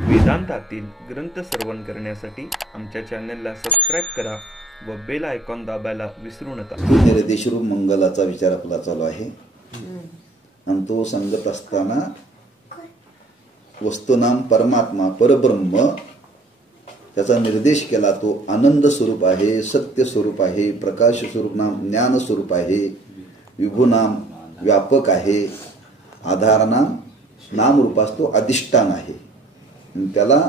वेदांतातील ग्रंथ श्रवण करण्यासाठी आमच्या चॅनलला सबस्क्राईब करा व बेल आयकॉन दाबायला विसरू नका. निर्देशरूप मंगलाचा विचार आपला चालू आहे आणि तो सांगत असताना वस्तुनाम परमात्मा परब्रह्म त्याचा निर्देश केला. तो आनंद स्वरूप आहे, सत्य स्वरूप आहे, प्रकाश स्वरूप नाम ज्ञान स्वरूप आहे, विभुनाम व्यापक आहे, आधारनाम नाम रूपास तो अधिष्ठान आहे. त्याला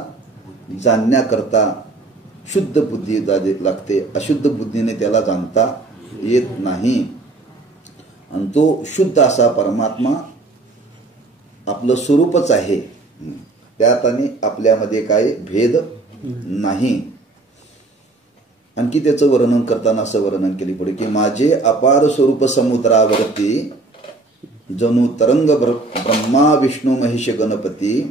जाणण्याकरता शुद्ध बुद्धी लागते. अशुद्ध बुद्धीने त्याला जाणता येत नाही. आणि तो शुद्ध असा परमात्मा आपलं स्वरूपच आहे. त्यात आणि आपल्यामध्ये काय भेद नाही. आणखी त्याचं वर्णन करताना असं वर्णन केले पुढे की माझे अपार स्वरूप समुद्रावरती जणू तरंग ब्रह्मा विष्णू महेश गणपती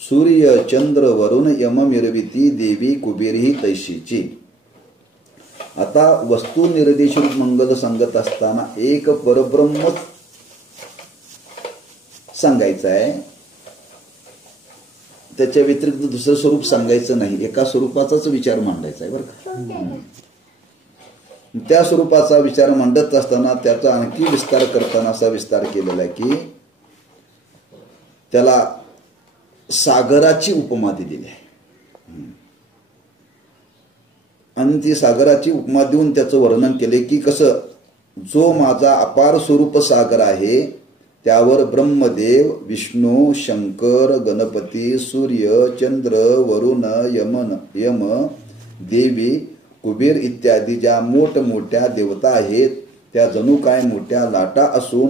सूर्य चंद्र वरुण यम मिरविती देवी कुबेर ही तैशीची. आता वस्तू निर्देशरूप मंगल सांगत असताना एक परब्रह्म सांगायचं आहे. त्याच्या व्यतिरिक्त दुसरं स्वरूप सांगायचं नाही. एका स्वरूपाचाच विचार मांडायचा आहे बरं का. त्या स्वरूपाचा विचार मांडत असताना त्याचा आणखी विस्तार करताना असा विस्तार केलेला आहे की त्याला सागराची उपमा दिलेली आहे. आणि ती सागराची उपमा देऊन त्याचं वर्णन केले की कसं जो माझा अपार स्वरूप सागर आहे त्यावर ब्रह्मदेव विष्णू शंकर गणपती सूर्य चंद्र वरुण यम देवी कुबेर इत्यादी ज्या मोठमोठ्या देवता आहेत त्या जणू काय मोठ्या लाटा असून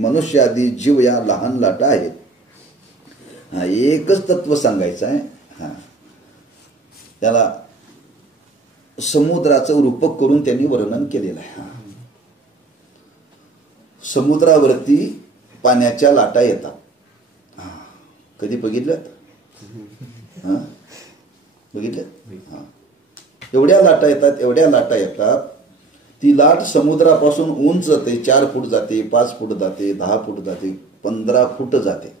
मनुष्यादी जीव या लहान लाटा आहेत. हा एकच तत्व सांगायचं आहे. हा त्याला समुद्राचं रूपक करून त्यांनी वर्णन केलेलं आहे. समुद्रावरती पाण्याच्या लाटा येतात. कधी बघितलं? बघितलं? एवढ्या लाटा येतात, एवढ्या लाटा येतात. ती लाट समुद्रापासून उंच जाते. 4 फूट जाते, 5 फूट जाते, 10 फूट जाते, 15 फूट जाते.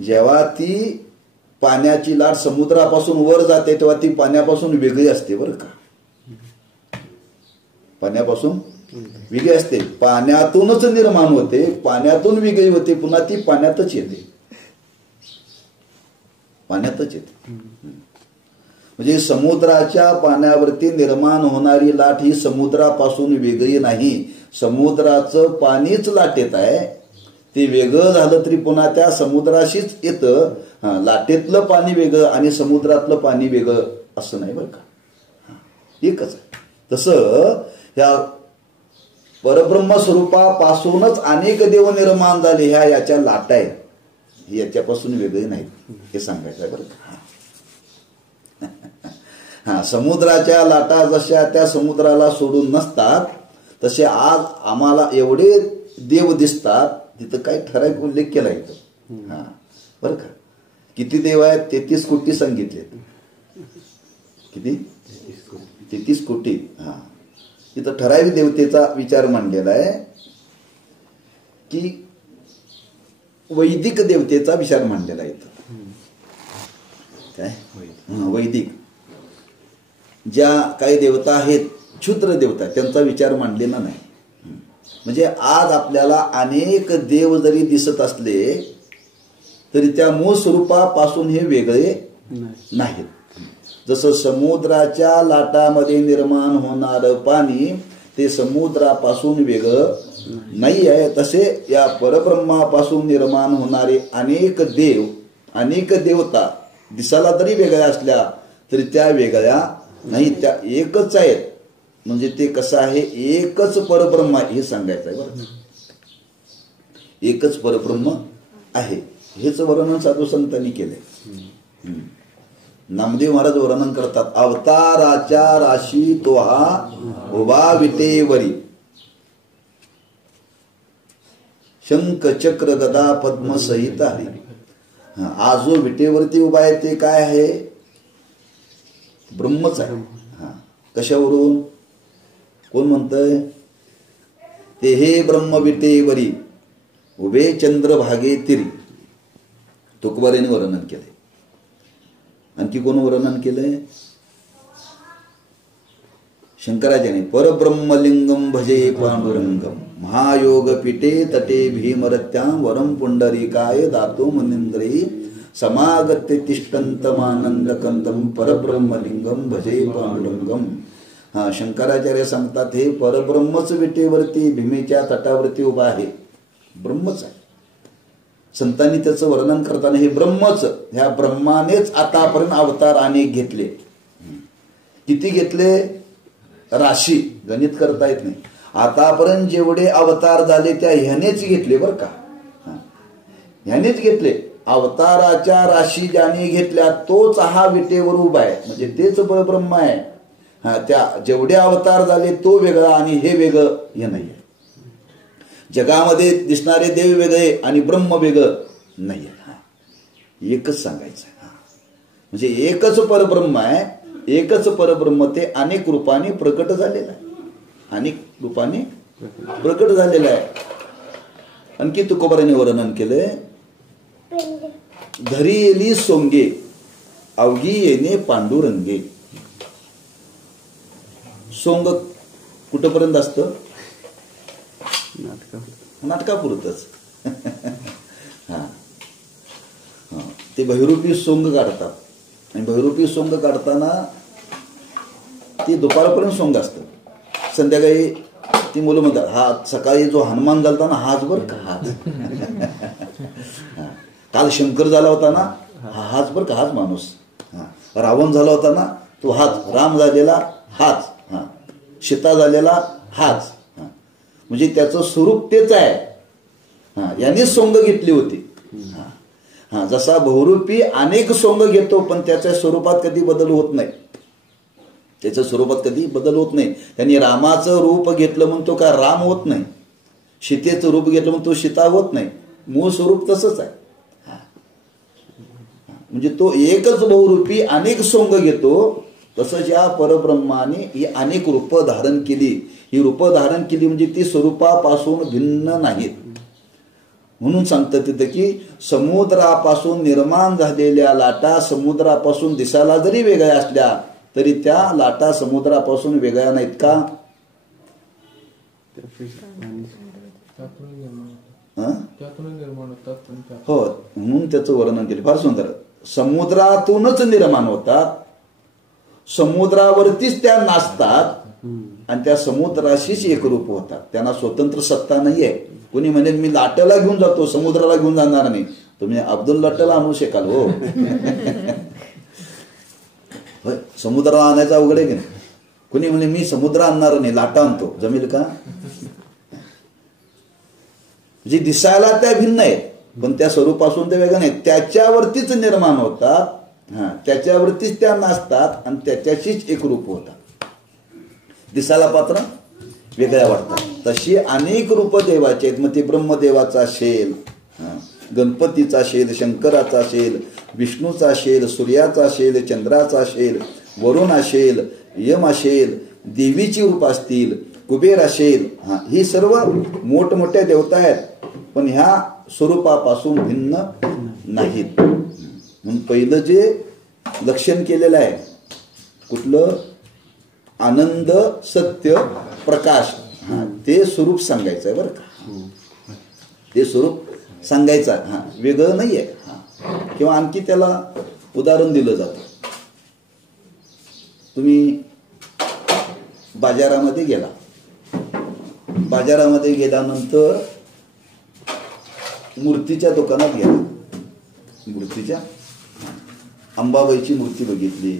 जेव्हा ती पाण्याची लाट समुद्रापासून वर जाते तेव्हा ती पाण्यापासून वेगळी असते बरं का. पाण्यापासून वेगळी असते. पाण्यातूनच निर्माण होते, पाण्यातून वेगळी होते, पुन्हा ती पाण्यातच येते. पाण्यातच येते. म्हणजे समुद्राच्या पाण्यावरती निर्माण होणारी लाट ही समुद्रापासून वेगळी नाही. समुद्राचं पाणीच लाटेत आहे. ते वेगळं झालं तरी पुन्हा त्या समुद्राशीच येतं. लाटेतलं पाणी वेगळं आणि समुद्रातलं पाणी वेगळं असं नाही बरं का. एकच आहे. तसं ह्या परब्रह्म स्वरूपापासूनच अनेक देव निर्माण झाले. ह्या याच्या लाटा आहेत, याच्यापासून वेगळे नाहीत हे सांगायचं आहे बरं का. समुद्राच्या लाटा जशा त्या समुद्राला सोडून नसतात तसे आज आम्हाला एवढे देव दिसतात. तिथं काही ठराविक उल्लेख केला येतो. बरं का. किती देव आहेत? 33 कोटी सांगितले. किती? 33 कोटी. तिथं ठराविक देवतेचा विचार मांडलेला आहे की वैदिक देवतेचा विचार मांडलेला आहे. काय वैदिक ज्या काही देवता आहेत क्षुद्र देवता त्यांचा विचार मांडलेला नाही. म्हणजे आज आपल्याला अनेक देव जरी दिसत असले तरी त्या मूळ स्वरूपापासून हे वेगळे नाहीत. जसं समुद्राच्या लाटामध्ये निर्माण होणारं पाणी ते समुद्रापासून वेगळं नाही आहे, तसे या परब्रह्मापासून निर्माण होणारे अनेक देव अनेक देवता दिसायला जरी वेगळ्या असल्या तरी त्या वेगळ्या नाही, त्या एकच आहेत. म्हणजे ते कसं आहे, एकच परब्रह्म हे सांगायचं आहे बरं. एकच परब्रह्म आहे हेच वर्णन साधू संतांनी केलंय. नामदेव महाराज वर्णन करतात, अवताराच्या राशी तो हा उभा विटेवरी शंख चक्र गदा पद्म सहित आहे. आज जो विटेवरती उभा आहे ते काय आहे? ब्रह्मच आहे. कशावरून? कोण म्हणतंय? ते हे ब्रह्म विटेवरी उभे चंद्रभागे तिरी. तुकोबाराने वर्णन केलंय. आणखी कोण वर्णन केलंय? शंकराचार्याने परब्रह्मलिंगम भजे पांडुरंगम महायोग पीठे तटे भीमरत्यां वरम पुंडरीकाय दातो मनिंद्री समागत्य तिष्ठन्तमानंदकंतम परब्रह्मलिंगम भजे पांडुरंगम. हा, शंकराचार्य सांगतात हे परब्रह्मच विटेवरती भीमेच्या तटावरती उभा आहे, ब्रह्मच आहे. संतांनी त्याचं वर्णन करताना हे ब्रह्मच, ह्या ब्रह्मानेच आतापर्यंत अवतार अनेक घेतले. किती घेतले? राशी गणित करता येत नाही. आतापर्यंत जेवढे अवतार झाले त्या ह्यानेच घेतले बरं का, ह्यानेच घेतले. अवताराच्या राशी ज्याने घेतल्या तोच हा विटेवर उभा आहे, म्हणजे तेच परब्रह्म आहे. हा, त्या जेवढे अवतार झाले तो वेगळा आणि हे वेगळं हे नाही. जगामध्ये दिसणारे देव वेगळे आणि ब्रह्म वेगळं नाही. एकच सांगायचं आहे. म्हणजे एकच परब्रह्म आहे, एकच परब्रह्म ते अनेक रूपाने प्रकट झालेलं आहे, अनेक रूपाने प्रकट झालेलं आहे. आणखी तुकोबाराने वर्णन केलंय, धरी येली सोंगे अवघी येणे पांडुरंगे. सोंग कुठपर्यंत असतं? नाटकापुरतच. हा, ते बहिरूपी सोंग काढतात आणि बहिरूपी सोंग काढताना ती दुपारपर्यंत सोंग असतं. संध्याकाळी ती मुलं म्हणतात हा सकाळी जो हनुमान झालता ना हाच बर का, हाच. काल शंकर झाला होता ना हाच बर का, हाच माणूस. रावण झाला होता ना तो हाच, राम झालेला हाच, सीता झालेला हाच. म्हणजे त्याचं स्वरूप तेच आहे. याने सोंग घेतली होती. जसा बहुरूपी अनेक सोंग घेतो पण त्याच्या स्वरूपात कधी बदल होत नाही, त्याच्या स्वरूपात कधी बदल होत नाही. त्यांनी रामाचं रूप घेतलं म्हणून तो काय राम होत नाही, सीतेचं रूप घेतलं म्हणून तो सीता होत नाही. मूळ स्वरूप तसंच आहे. म्हणजे तो एकच बहुरूपी अनेक सोंग घेतो. तसंच या परब्रह्माने ही अनेक रूप धारण केली. ही रूप धारण केली म्हणजे ती स्वरूपापासून भिन्न नाहीत. म्हणून सांगतात तिथं की समुद्रापासून निर्माण झालेल्या लाटा समुद्रापासून दिसायला जरी वेगळ्या असल्या तरी त्या लाटा समुद्रापासून वेगळ्या नाहीत का? हो, म्हणून त्याचं वर्णन केलं फार सुंदर. समुद्रातूनच निर्माण होतात, समुद्रावरतीच त्या नाचतात आणि त्या समुद्राशीच एकरूप होतात. त्यांना स्वतंत्र सत्ता नाहीये. कोणी म्हणे मी लाटेला घेऊन जातो, समुद्राला घेऊन जाणार नाही. तुम्ही अब्दुल लाटेला आणू शकाल हो. समुद्राला आणायचा अवघड आहे की नाही. कोणी म्हणे मी समुद्र आणणार नाही, लाटा आणतो, जमेल का? जे दिसायला त्या भिन्न आहेत पण त्या स्वरूपासून ते वेगळं नाही. त्याच्यावरतीच निर्माण होतात, त्याच्यावरतीच त्या नाचतात आणि त्याच्याशीच एकरूप होतात. दिसायला पात्र वेगळ्या वाटतात. तशी अनेक रूप देवाचे आहेत. मग ते ब्रह्मदेवाचा असेल, गणपतीचा असेल, शंकराचा असेल, विष्णूचा असेल, सूर्याचा असेल, चंद्राचा असेल, वरुण असेल, यम असेल, देवीची रूप असतील, कुबेर असेल. ही सर्व मोठमोठ्या देवता आहेत पण ह्या स्वरूपापासून भिन्न नाहीत. म्हणून पहिलं जे लक्षण केलेलं आहे कुठलं? आनंद, सत्य, प्रकाश. ते स्वरूप सांगायचं आहे बरं का, ते स्वरूप सांगायचं. वेगळं नाही आहे. किंवा आणखी त्याला उदाहरण दिलं जातं. तुम्ही बाजारामध्ये गेला, बाजारामध्ये गेल्यानंतर मूर्तीच्या दुकानात गेला, मूर्तीच्या अंबाबाईची मूर्ती बघितली,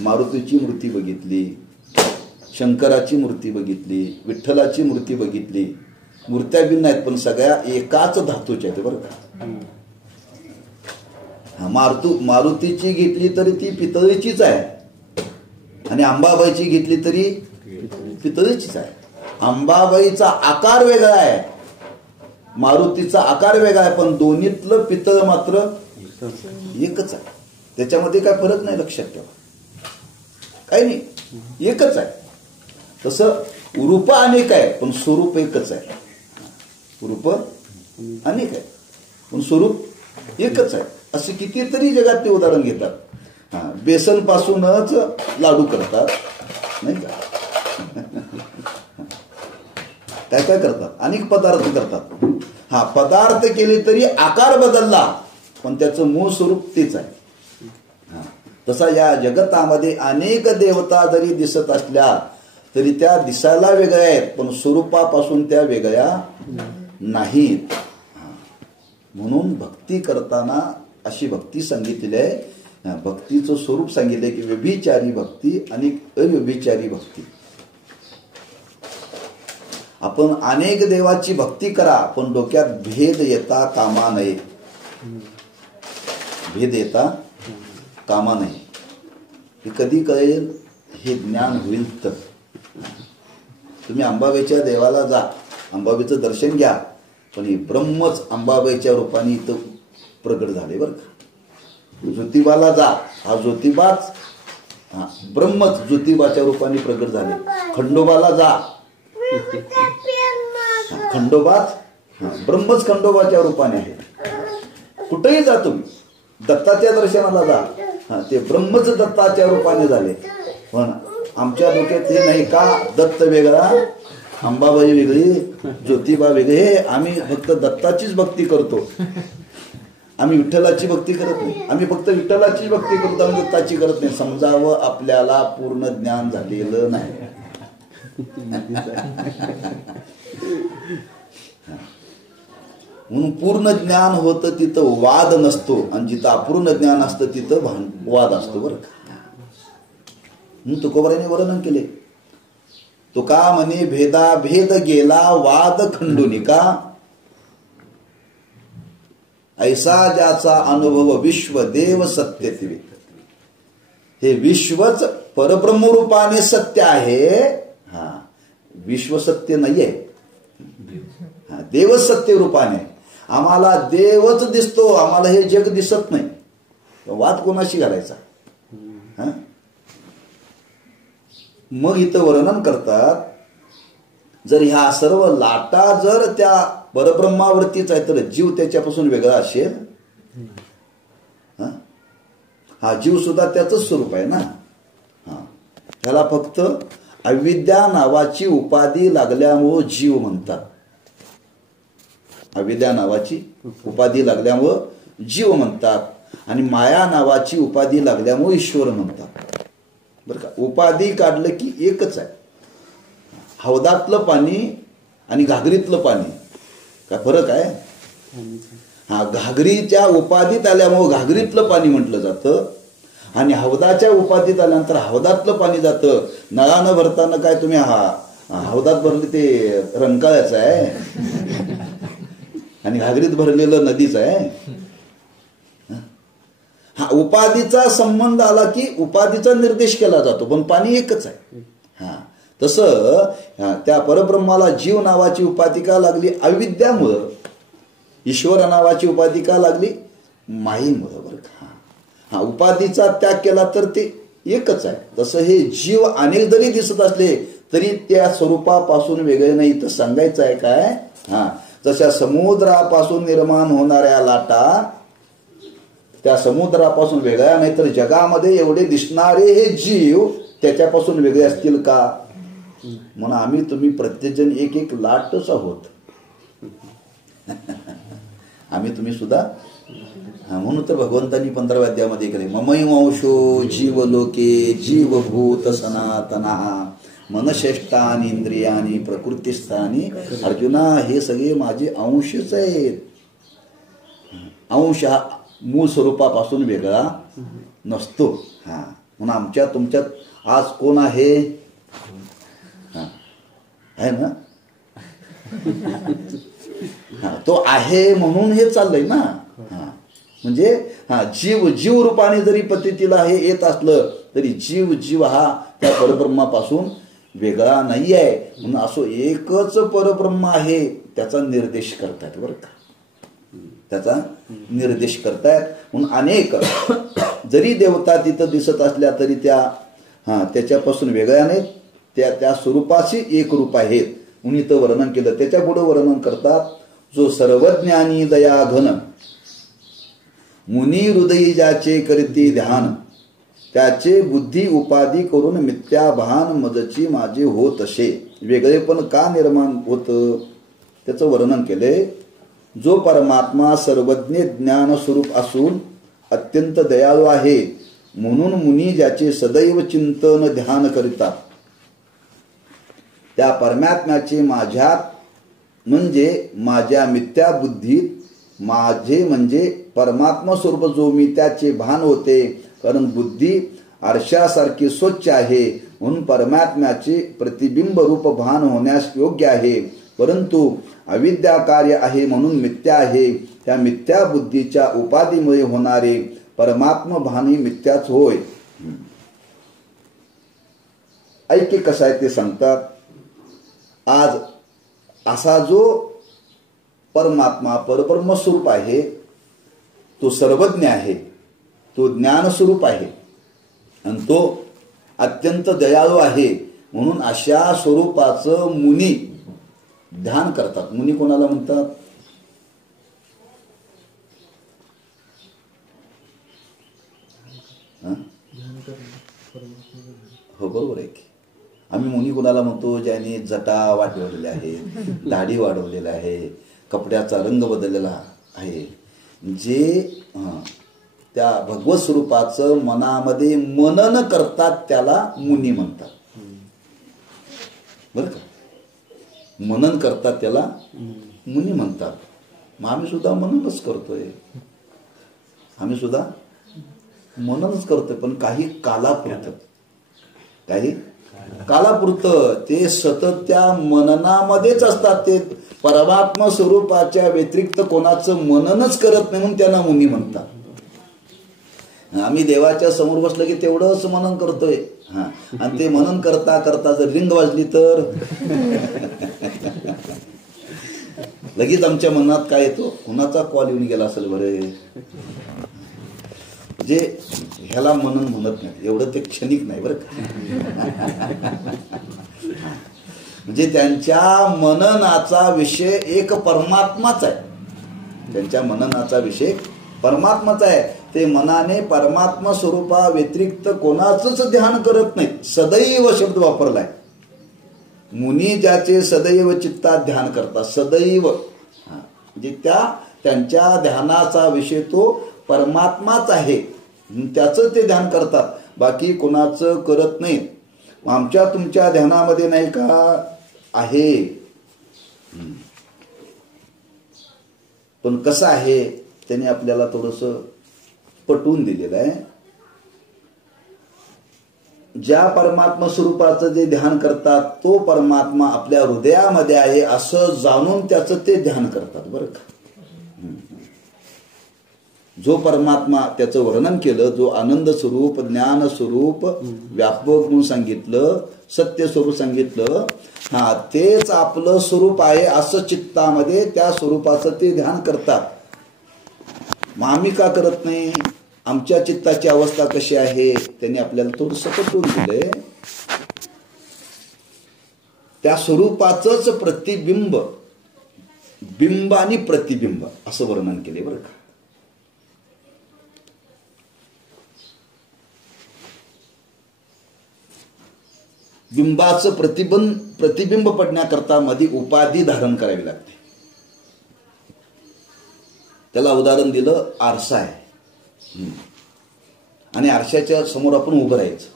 मारुतीची मूर्ती बघितली, शंकराची मूर्ती बघितली, विठ्ठलाची मूर्ती बघितली. मूर्त्या भिन्न आहेत पण सगळ्या एकाच धातूच्या आहेत बरं का. मारुतीची घेतली तरी ती पितळेचीच आहे आणि अंबाबाईची घेतली तरी पितळेचीच आहे. अंबाबाईचा आकार वेगळा आहे, मारुतीचा आकार वेगळा आहे पण दोन्हीतलं पितळ मात्र एकच आहे. त्याच्यामध्ये काय फरक नाही, लक्षात ठेवा. काही नाही, एकच आहे. तसं रूप अनेक आहे पण स्वरूप एकच आहे. रूप अनेक आहे पण स्वरूप एकच आहे. असे कितीतरी जगात ते उदाहरण घेतात. बेसन पासूनच लाडू करतात नाही का, काय काय करतात, अनेक पदार्थ करतात. पदार्थ केले तरी आकार बदलला पण त्याचं मूळ स्वरूप तेच आहे. तसा या जगतामध्ये अनेक देवता जरी दिसत असल्या तरी त्या दिसायला वेगळ्या आहेत पण स्वरूपापासून त्या वेगळ्या नाहीत. म्हणून भक्ती करताना अशी भक्ती सांगितलेली आहे. भक्तीचं स्वरूप सांगितलंय की व्यभिचारी भक्ती आणि अव्यभिचारी भक्ती. आपण अनेक देवाची भक्ती करा पण डोक्यात भेद येता कामा नये. भेद येता कामा नये. हे कधी कळेल, हे ज्ञान होईल तर. तुम्ही अंबाबाईच्या देवाला जा, अंबाबाईचं दर्शन घ्या, पण हे ब्रह्मच अंबाबाईच्या रूपाने इथं प्रगट झाले बरं का. ज्योतिबाला जा, हा ज्योतिबाच ब्रह्मच ज्योतिबाच्या रूपाने प्रगट झाले. खंडोबाला जा, खंडोबाच ब्रह्मच खंडोबाच्या रूपाने आहे. कुठेही जा तुम्ही, दत्ताच्या दर्शनाला जा, ते ब्रह्मच दत्ताच्या रूपाने झाले. पण आमच्या डोक्यात हे नाही का, दत्त वेगळा, अंबाबाई वेगळी, ज्योतिबा वेगळे. आम्ही फक्त दत्ताचीच भक्ती करतो, आम्ही विठ्ठलाची भक्ती करत नाही. आम्ही फक्त विठ्ठलाची भक्ती करतो, आम्ही दत्ताची करत नाही. समजावं, आपल्याला पूर्ण ज्ञान झालेलं नाही. म्हणून पूर्ण ज्ञान होतं तिथं वाद नसतो आणि जिथं अपूर्ण ज्ञान असतं तिथं वाद असतो बरं का. म्हणून तुकोबाराने वर्णन केले. तुका म्हणे भेदा भेद गेला वाद खंडुनिका, ऐसा ज्याचा अनुभव विश्व देव सत्य तिवे. हे विश्वच परब्रह्म रूपाने सत्य आहे. विश्व सत्य नाहीये, देव सत्य रूपाने. आम्हाला देवच दिसतो, आम्हाला हे जग दिसत नाही. वाद कोणाशी घालायचा. मग इथं वर्णन करतात, जर ह्या सर्व लाटा जर त्या परब्रह्मावरतीच आहे तर जीव त्याच्यापासून वेगळा असेल. हा जीव सुद्धा त्याच स्वरूप आहे ना. त्याला फक्त अविद्या नावाची उपाधी लागल्यामुळं जीव म्हणतात. अविद्या नावाची उपाधी लागल्यामुळं जीव म्हणतात आणि माया नावाची उपाधी लागल्यामुळं ईश्वर म्हणतात बरं का. उपाधी काढलं की एकच आहे. हौदातलं पाणी आणि घागरीतलं पाणी काय फरक आहे. घागरीच्या उपाधीत आल्यामुळं घागरीतलं पाणी म्हटलं जातं आणि हौदाच्या उपाधीत आल्यानंतर हौदातलं पाणी जातं. नळानं भरताना काय तुम्ही हौदात भरले ते रंकाळ्याचं आहे आणि घागरीत भरलेलं नदीचं आहे. उपाधीचा संबंध आला की उपाधीचा निर्देश केला जातो पण पाणी एकच आहे. तसं त्या परब्रह्माला जीव नावाची उपाधी का लागली, अविद्यामुळं. ईश्वर नावाची उपाधी का लागली, मायेमुळं बरं का. उपाधीचा त्याग केला तर ते एकच आहे. तसं हे जीव अनेक जरी दिसत असले तरी त्या स्वरूपापासून वेगळे नाही. तर सांगायचं आहे काय, जशा समुद्रापासून निर्माण होणाऱ्या लाटा त्या समुद्रापासून वेगळ्या नाही तर जगामध्ये एवढे दिसणारे हे जीव त्याच्यापासून वेगळे असतील का. म्हणून आम्ही तुम्ही प्रत्येकजण एक एक लाटच आहोत. आम्ही तुम्ही सुद्धा. म्हणून तर भगवंतांनी 15व्या अध्यायामध्ये केले, ममैवंशो जीव लोके जीवभूत सनातना मनश्रेष्ठानी इंद्रियानी प्रकृतीस्थानी. अर्जुना, हे सगळे माझे अंशच आहेत. अंश हा मूळ स्वरूपापासून वेगळा नसतो. म्हणून आमच्या तुमच्यात आज कोण आहे, आहे ना. तो आहे म्हणून हे चाललंय ना. म्हणजे जीव रूपाने जरी पतितीला हे येत असलं तरी जीव हा त्या परब्रह्मापासून वेगळा नाही आहे. म्हणून असो एकच परब्रह्म आहे त्याचा निर्देश करतायत बरं का. त्याचा निर्देश करतायत. म्हणून अनेक जरी देवता तिथं दिसत असल्या तरी त्या त्याच्यापासून वेगळ्या नाहीत. त्या स्वरूपाशी एक रूप आहेत म्हणून इथं वर्णन केलं. त्याच्या पुढे वर्णन करतात, जो सर्वज्ञानी दया घन मुनी हृदयी ज्याचे करीती ध्यान, त्याचे बुद्धी उपाधी करून मिथ्या भान मजची माझे होत असे. वेगळेपण का निर्माण होतं त्याचं वर्णन केले. जो परमात्मा सर्वज्ञ ज्ञान स्वरूप असून अत्यंत दयाळू आहे, म्हणून मुनी ज्याचे सदैव चिंतन ध्यान करितात, त्या परमात्म्याचे माझ्यात म्हणजे माझ्या मिथ्या बुद्धीत, माझे म्हणजे परमात्मा स्वरूप जो मी त्याचे भान होते. कारण बुद्धी आरशासारखी स्वच्छ आहे म्हणून परमात्म्याचे प्रतिबिंब रूप भान होण्यास योग्य आहे. परंतु अविद्या कार्य आहे म्हणून मिथ्या आहे. त्या मिथ्या बुद्धीच्या उपाधीमुळे होणारे परमात्मा भानही मिथ्याच होय. ऐक्य कसं आहे ते सांगतात. आज असा जो परमात्मा परब्रह्म स्वरूप आहे, तो सर्वज्ञ आहे, तो ज्ञान स्वरूप आहे आणि तो अत्यंत दयाळू आहे. म्हणून अशा स्वरूपाचं मुनी ध्यान करतात. मुनी कोणाला म्हणतात? हो बरोबर आहे की. आम्ही मुनी कोणाला म्हणतो? ज्याने जटा वाढवलेल्या आहेत, दाढी वाढवलेला आहे, कपड्याचा रंग बदललेला आहे, जे त्या भगवत स्वरूपाचं मनामध्ये मनन करतात त्याला मुनी म्हणतात. बरं का? मनन करतात त्याला मुनी म्हणतात. मग आम्ही सुद्धा मननच करतोय, आम्ही सुद्धा मननच करतोय, पण काही कालापुरतं, काही कालापुरतं. ते सतत त्या मननामध्येच असतात. ते परमात्मा स्वरूपाच्या व्यतिरिक्त कोणाचं मननच करत नाही म्हणून त्यांना मुनी म्हणतात. आम्ही देवाच्या समोर बसलं की तेवढंच मनन करतोय. आणि ते मनन करता करता जर रिंग वाजली तर लगेच आमच्या मनात काय येतो? कुणाचा कॉल येऊन गेला असेल बरे. जे ह्याला मनन म्हणत नाही, एवढं ते क्षणिक नाही बरं का. म्हणजे त्यांच्या मननाचा विषय एक परमात्माच आहे. त्यांच्या मननाचा विषय परमात्माच आहे. ते मनाने परमात्मा स्वरूपा व्यतिरिक्त कोणाचंच ध्यान करत नाही. सदैव शब्द वापरलाय. मुनी ज्याचे सदैव चित्तात ध्यान करतात, सदैव. म्हणजे त्यांच्या ध्यानाचा विषय तो परमात्माच आहे, त्याचं ते ध्यान करतात, बाकी कोणाचं करत नाही. आमच्या तुमच्या ध्यानामध्ये नाही का आहे, पण कसं आहे त्याने आपल्याला थोडंसं पटवून दिलेलं आहे. ज्या परमात्मा स्वरूपाचं जे ध्यान करतात तो परमात्मा आपल्या हृदयामध्ये आहे असं जाणून त्याचं ते ध्यान करतात. बरं का? जो परमात्मा त्याचं वर्णन केलं, जो आनंद स्वरूप, ज्ञान स्वरूप, व्यापक म्हणून सांगितलं, सत्य स्वरूप सांगितलं, तेच आपलं स्वरूप आहे असं चित्तामध्ये त्या स्वरूपाचं ते ध्यान करतात. मग आम्ही का करत नाही? आमच्या चित्ताची अवस्था कशी आहे त्यांनी आपल्याला थोडंसं पटवून दिलंय. त्या स्वरूपाचंच प्रतिबिंब, बिंब आणि प्रतिबिंब असं वर्णन केले. बरं का? बिंबाचं प्रतिबिंब पडण्याकरता मध्ये उपाधी धारण करावी लागते. त्याला उदाहरण दिलं, आरसा आहे आणि आरशाच्या समोर आपण उभं राहायचं.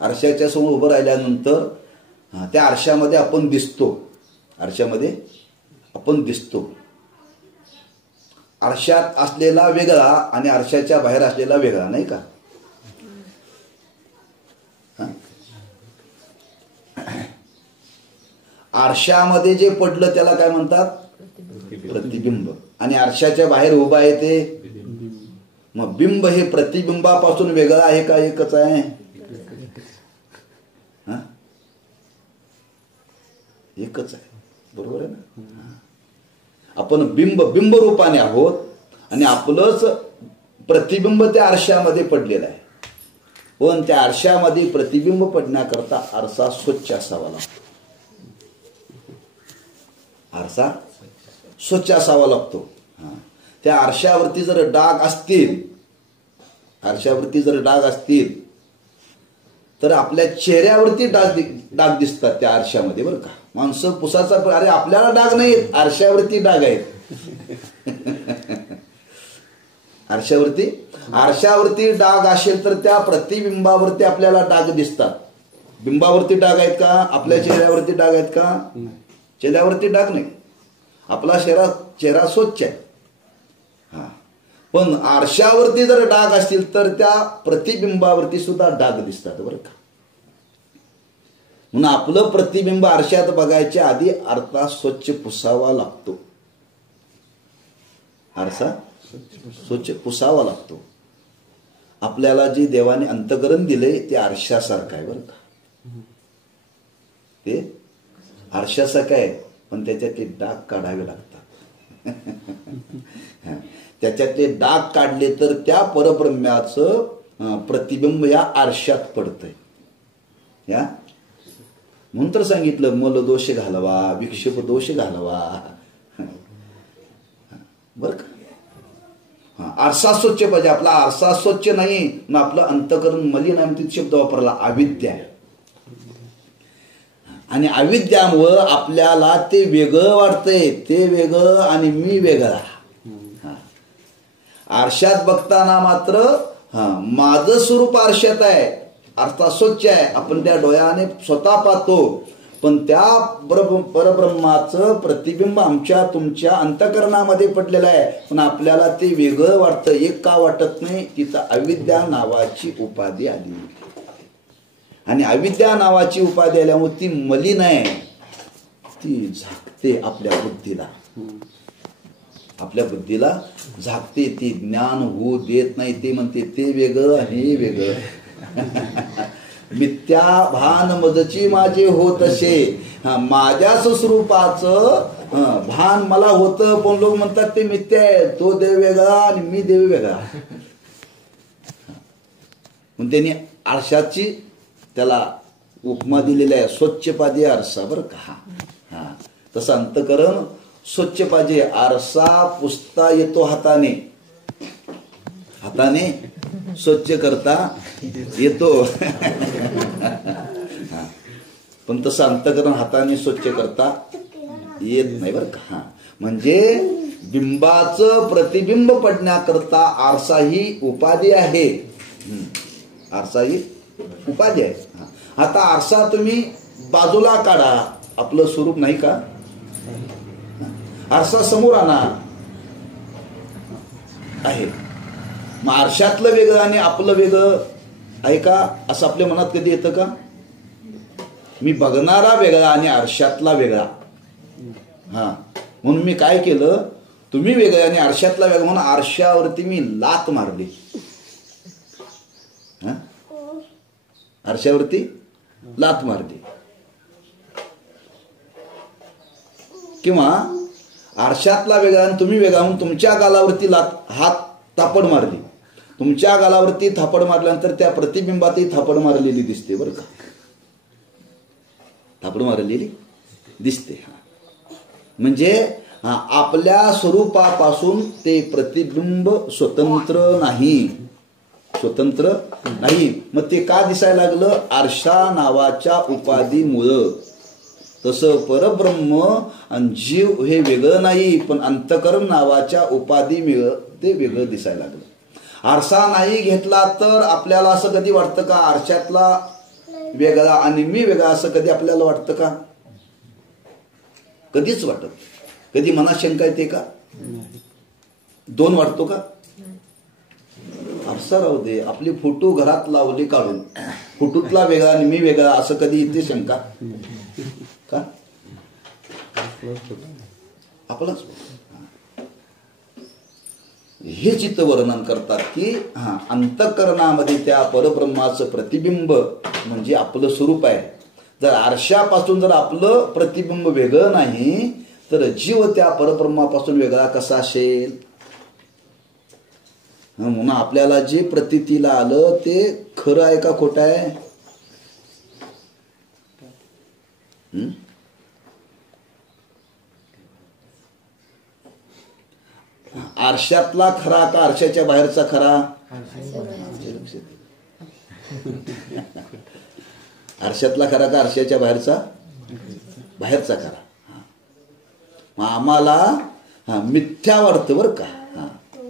आरशाच्या समोर उभं राहिल्यानंतर त्या आरशामध्ये आपण दिसतो. आरशामध्ये आपण दिसतो. आरशात असलेला वेगळा आणि आरशाच्या बाहेर असलेला वेगळा, नाही का? आरशामध्ये जे पडलं त्याला काय म्हणतात? प्रतिबिंब. आणि आरशाच्या बाहेर उभा आहे ते मग बिंब. हे प्रतिबिंबापासून वेगळं आहे का एकच आहे? एकच आहे. बरोबर आहे ना? आपण बिंब रूपाने आहोत आणि आपलंच प्रतिबिंब त्या आरशामध्ये पडलेलं आहे. पण त्या आरशामध्ये प्रतिबिंब पडण्याकरता आरसा स्वच्छ असावा लागतो. आरसा स्वच्छ असावा लागतो. त्या आरशावरती जर डाग असतील, आरशावरती जर डाग असतील तर आपल्या चेहऱ्यावरती डाग दिसतात त्या आरशामध्ये बरं का. माणसं पुसाचा, अरे आपल्याला डाग नाही, आरशावरती डाग आहेत. आरशावरती डाग असेल तर त्या प्रतिबिंबावरती आपल्याला डाग दिसतात. बिंबावरती डाग आहेत का? आपल्या चेहऱ्यावरती डाग आहेत का? चेहऱ्यावरती डाग नाही. आपला चेहरा स्वच्छ आहे. हा, पण आरशावरती जर डाग असतील तर त्या प्रतिबिंबावरती सुद्धा डाग दिसतात बरं का. म्हणून आपलं प्रतिबिंब आरशात बघायच्या आधी आरसा स्वच्छ पुसावा लागतो. आरसा स्वच्छ पुसावा लागतो. आपल्याला जे देवाने अंतःकरण दिले ते आरशासारखं आहे बरं का. ते आरशासारखं आहे, पण त्याच्यातले डाग काढावे लागतात. त्याच्यातले डाग काढले तर त्या परब्रह्म्याचं प्रतिबिंब या आरशात पडतंय. या म्हणून तर सांगितलं मलदोष घालवा, विक्षेप दोष घालवा बर का. आरसा स्वच्छ पाहिजे. आपला आरसा स्वच्छ नाही ना, आपलं अंतःकरण मलिन आहे. शब्द वापरला अविद्या. आणि अविद्यामुळं आपल्याला ते वेगळं वाटतंय, ते वेगळं आणि मी वेगळा. आरशात बघताना मात्र माझं स्वरूप आरशात आहे, आरसा स्वच्छ आहे, आपण त्या डोळ्याने स्वतः पाहतो. पण त्या परब्रह्माचं प्रतिबिंब आमच्या तुमच्या अंतःकरणामध्ये पडलेलं आहे, पण आपल्याला ते वेगळं वाटतं. एक का वाटत नाही? तिथं अविद्या नावाची उपाधी आली. आणि अविद्या नावाची उपाधी आल्यामुळे ती मलिन आहे, ती झाकते आपल्या बुद्धीला. आपल्या बुद्धीला झाकते, ती ज्ञान होऊ देत नाही. ते म्हणते ते वेगळं आणि हे वेगळं. मिथ्या भान मजची माझे होत असे. माझ्याच स्वरूपाचं भान मला होतं, पण लोक म्हणतात ते मिथ्या आहे. तो देव वेगळा आणि मी देव वेगळा. म्हणून त्यांनी आरशाची त्याला उपमा दिलेली आहे, स्वच्छ पाहिजे आरसा बरं का. हा, तसं अंतःकरण स्वच्छ पाहिजे. आरसा पुसता येतो हाताने, हाताने स्वच्छ करता येतो. पण तसं अंतःकरण हाताने स्वच्छ करता येत नाही बरं का. म्हणजे बिंबाचं प्रतिबिंब पडण्याकरता आरसा ही उपाधी आहे. आरसा ही उपाधी आहे. आता आरसा तुम्ही बाजूला काढा, आपलं स्वरूप नाही का. आरसा समोर आणा आहे. मग आरशातलं वेगळं आणि आपलं वेगळं आहे का असं आपल्या मनात कधी येतं का? मी बघणारा वेगळा आणि आरशातला वेगळा. हा, म्हणून मी काय केलं, तुम्ही वेगळे आणि आरशातला वेगळा म्हणून आरशावरती मी लात मारली. आरशावरती लात मारली. किंवा आरशातला वेगळा आणि तुम्ही वेगळा म्हणून तुमच्या गालावरती हात थापड मारली. तुमच्या गालावरती थापड मारल्यानंतर त्या प्रतिबिंबातही थापड मारलेली दिसते बरं का. थापड मारलेली दिसते. म्हणजे आपल्या स्वरूपापासून ते प्रतिबिंब स्वतंत्र नाही, स्वतंत्र नाही. मग ते का दिसायला लागलं? आरशा नावाच्या उपाधीमुळं. तसं परब्रह्म आणि जीव हे वेगळं नाही, पण अंतःकरण नावाच्या उपाधीमुळे ते वेगळं दिसायला लागलं. आरसा नाही घेतला तर आपल्याला असं कधी वाटतं का आरशातला वेगळा आणि मी वेगळा असं कधी आपल्याला वाटतं का? कधीच वाटत. कधी मनात शंका येते का? दोन वाटतो का? आरसा राहू दे, आपले फोटो घरात लावले काढून, फोटोतला वेगळा आणि मी वेगळा असं कधी येते शंका का? आपलाच. हे चित्त वर्णन करतात की अंतःकरणामध्ये त्या परब्रह्माचं प्रतिबिंब म्हणजे आपलं स्वरूप आहे. जर आरशापासून जर आपलं प्रतिबिंब वेगळं नाही तर जीव त्या परब्रह्मापासून वेगळा कसा असेल? म्हणून आपल्याला जे प्रतीतीला आलं ते खरं आहे का खोटं आहे? आरशातला खरा का आरशाच्या बाहेरचा खरा? आरशातला खरा का आरशाच्या बाहेरचा? बाहेरचा खरा. मग आम्हाला मिथ्या वाटतं बरं का.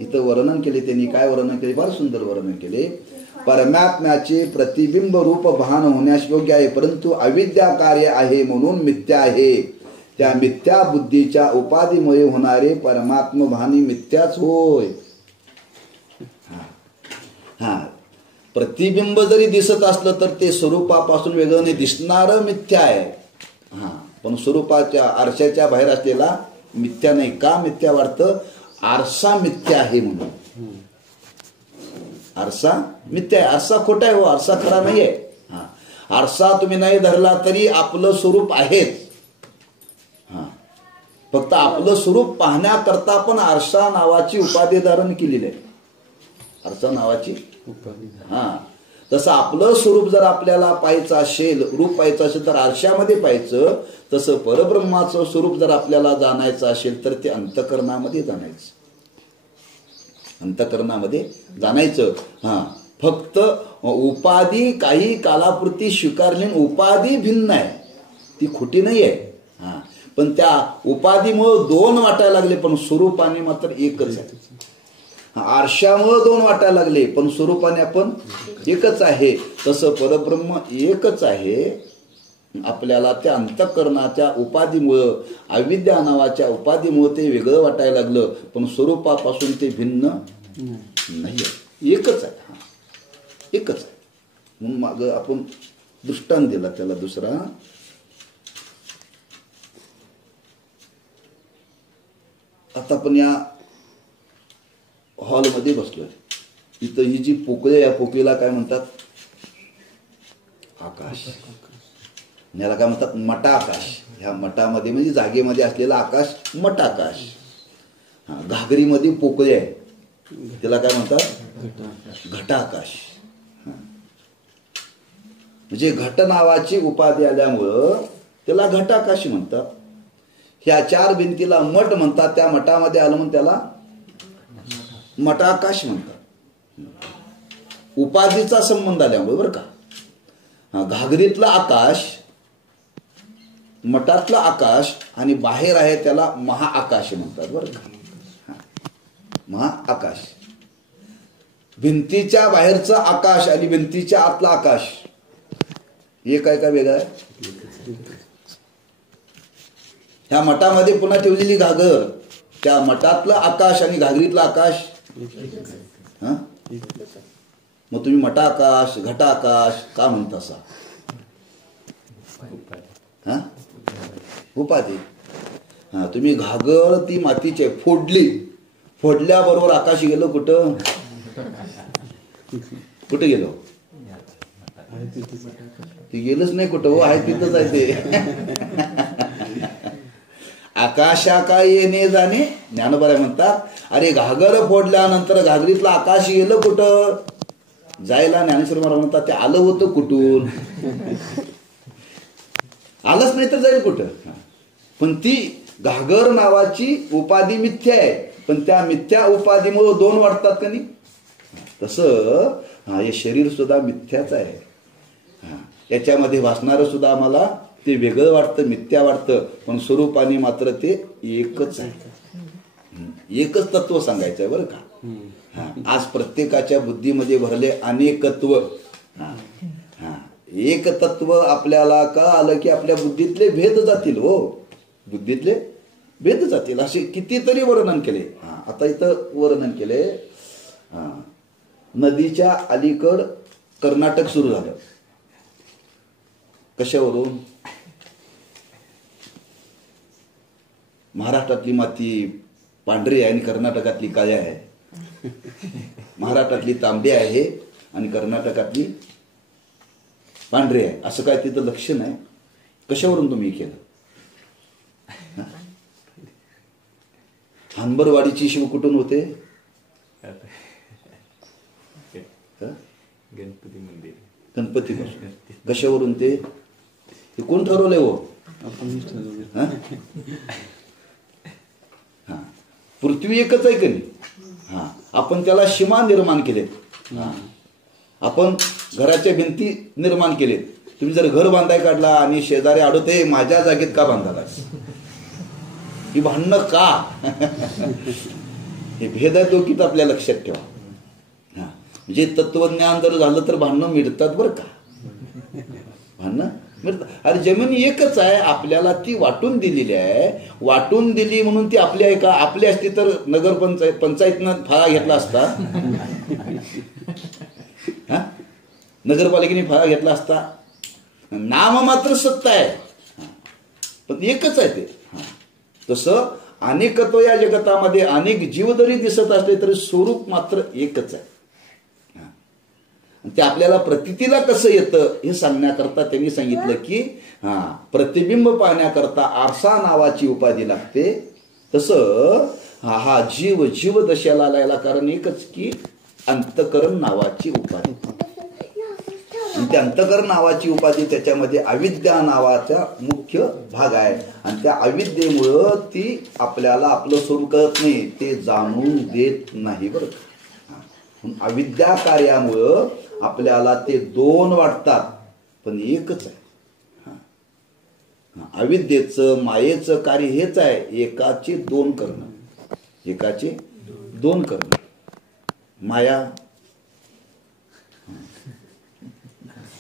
इथं वर्णन केले त्यांनी. काय वर्णन केले? फार सुंदर वर्णन केले. परमात्म्याचे प्रतिबिंब रूप भान होण्यास योग्य आहे, परंतु अविद्या कार्य आहे म्हणून मिथ्या आहे. त्या मिथ्या बुद्धीच्या उपाधीमुळे होणारे परमात्म भानी मिथ्याच होय. प्रतिबिंब जरी दिसत असलं तर ते स्वरूपापासून वेगळं नाही, दिसणारं मिथ्या आहे. पण स्वरूपाच्या आरशाच्या बाहेर असलेला मिथ्या नाही. का मिथ्या वाटतं? आरसा मिथ्या आहे म्हणून. आरसा मिथ्या आहे. आरसा खोटा आहे हो, आरसा खरा नाहीये. आरसा तुम्ही नाही धरला तरी आपलं स्वरूप आहेच. फक्त आपलं स्वरूप पाहण्याकरता पण आरसा नावाची उपाधी धारण केलेली आहे. आरसा नावाची तसं आपलं स्वरूप जर आपल्याला पाहायचं असेल, रूप पाहायचं असेल तर आरशामध्ये पाहायचं. तसं परब्रह्माचं स्वरूप जर आपल्याला जाणायचं असेल तर ते अंतःकरणामध्ये जाणायचं. अंतःकरणामध्ये जाणायचं. फक्त उपाधी काही कालापुरती स्वीकारली. उपाधी भिन्न आहे, ती खोटी नाही आहे. पण त्या उपाधीमुळे दोन वाटायला लागले, पण स्वरूपाने मात्र एकच आहे. आरशामुळे दोन वाटायला लागले, पण स्वरूपाने आपण एकच आहे. तसं परब्रह्म एकच आहे. आपल्याला त्या अंतःकरणाच्या उपाधीमुळं, अविद्या नावाच्या उपाधीमुळे ते वेगळं वाटायला लागलं, पण स्वरूपापासून ते भिन्न नाही आहे. एकच आहे. एकच आहे. म्हणून माग आपण दृष्टांत दिला त्याला दुसरा. आता आपण या हॉलमध्ये बसलोय. इथं ही जी पोकळी, या पोकळीला काय म्हणतात? आकाश. याला काय म्हणतात? मटाकाश. ह्या मटामध्ये म्हणजे जागेमध्ये असलेला आकाश मटाकाश. घागरीमध्ये पोकळी आहे, त्याला काय म्हणतात? घटाकाश. म्हणजे घट नावाची उपाधी आल्यामुळं त्याला घटाकाश म्हणतात. ह्या चार भिंतीला मठ म्हणतात. त्या मठामध्ये आलं म्हणून त्याला मटाकाश म्हणतात. उपाधीचा संबंध आल्यामुळे बरं का. घागरीतला आकाश, मठातला आकाश आणि बाहेर आहे त्याला महाआकाश म्हणतात बरं का. महाआकाश. भिंतीच्या बाहेरचं आकाश आणि भिंतीच्या आतला आकाश एक आहे का वेगळं आहे? ह्या मठामध्ये पुन्हा ठेवलेली घागर, त्या मठातलं आकाश आणि घागरीतलं आकाश. मग तुम्ही मटाकाश घटाकाश का म्हणता सा? उपाधी. तुम्ही घागर ती मातीची फोडली, फोडल्याबरोबर आकाश गेलो कुठं? कुठे गेलो? ती गेलंच नाही कुठं हो, आहे तिथंच आहे ते. आकाशा काय येणे जाणे. ज्ञानोबा म्हणतात अरे घागर फोडल्यानंतर घागरीतलं आकाश गेलं कुठं? जायला ज्ञानेश्वर महाराज म्हणतात ते आलं होतं कुठून? आलंच नाही तर जाईल कुठं? पण ती घागर नावाची उपाधी मिथ्या आहे, पण त्या मिथ्या उपाधीमुळे दोन वाटतात का नाही? तसं हे शरीर सुद्धा मिथ्याच आहे. याच्यामध्ये भासणारं सुद्धा आम्हाला ते वेगळं वाटतं, मिथ्या वाटतं, पण स्वरूपाने मात्र ते एकच आहे. एकच तत्व सांगायचं आहे बरं का. आज प्रत्येकाच्या बुद्धीमध्ये भरले अनेकत्व. एक तत्व आपल्याला का आलं की आपल्या बुद्धीतले भेद जातील हो, बुद्धीतले भेद जातील. असे कितीतरी वर्णन केले. आता इथं वर्णन केले, नदीच्या अलीकड कर्नाटक सुरू झालं. कशावरून? महाराष्ट्रातली माती पांढरी आहे आणि कर्नाटकातली काळी आहे. महाराष्ट्रातली तांबडी आहे आणि कर्नाटकातली पांढरी आहे. असं काय तिथं लक्षण आहे? कशावरून तुम्ही केलं? हानबरवाडीची शिव कुठून होते? गणपती मंदिर. गणपती कशावरून? ते कोण ठरवलंय हो? पृथ्वी एकच आहे का नाही? आपण त्याला सीमा निर्माण केले, आपण घराच्या भिंती निर्माण केले. तुम्ही जर घर बांधाय काढला आणि शेजारी आडवते माझ्या जागेत का बांधालास, ही भांडणं का? हे भेद आहे डोकीत आपल्या लक्षात ठेवा. म्हणजे तत्वज्ञान जर झालं तर भांडणं मिळतात बरं का, भांडणं मिळतात. अरे जमीन एकच आहे, आपल्याला ती वाटून दिलेली आहे. वाटून दिली म्हणून ती आपली आहे का? आपली असती तर पंचायतनं फाळा घेतला असता, नगरपालिकेने फाळा घेतला असता. नाम मात्र सत्ता आहे, पण एकच आहे ते. तसं अनेकत्व या जगतामध्ये अनेक जीव जरी दिसत असले तरी स्वरूप मात्र एकच आहे. ते आपल्याला प्रतीतीला कसं येतं हे सांगण्याकरता त्यांनी सांगितलं की प्रतिबिंब पाहण्याकरता आरसा नावाची उपाधी लागते. तसं हा जीव जीवदशेला आलायला कारण एकच की अंतकरण नावाची उपाधी. आणि त्या अंतकरण नावाची उपाधी त्याच्यामध्ये अविद्या नावाचा मुख्य भाग आहे. आणि त्या अविद्येमुळं ती आपल्याला आपलं स्वरूप कळत नाही, ते जाणून देत नाही बरं. अविद्या कार्यामुळं आपल्याला ते दोन वाटतात पण एकच आहे. अविद्येचं मायेचं कार्य हेच आहे, एकाचे दोन करणं, एकाचे दोन करणं. माया,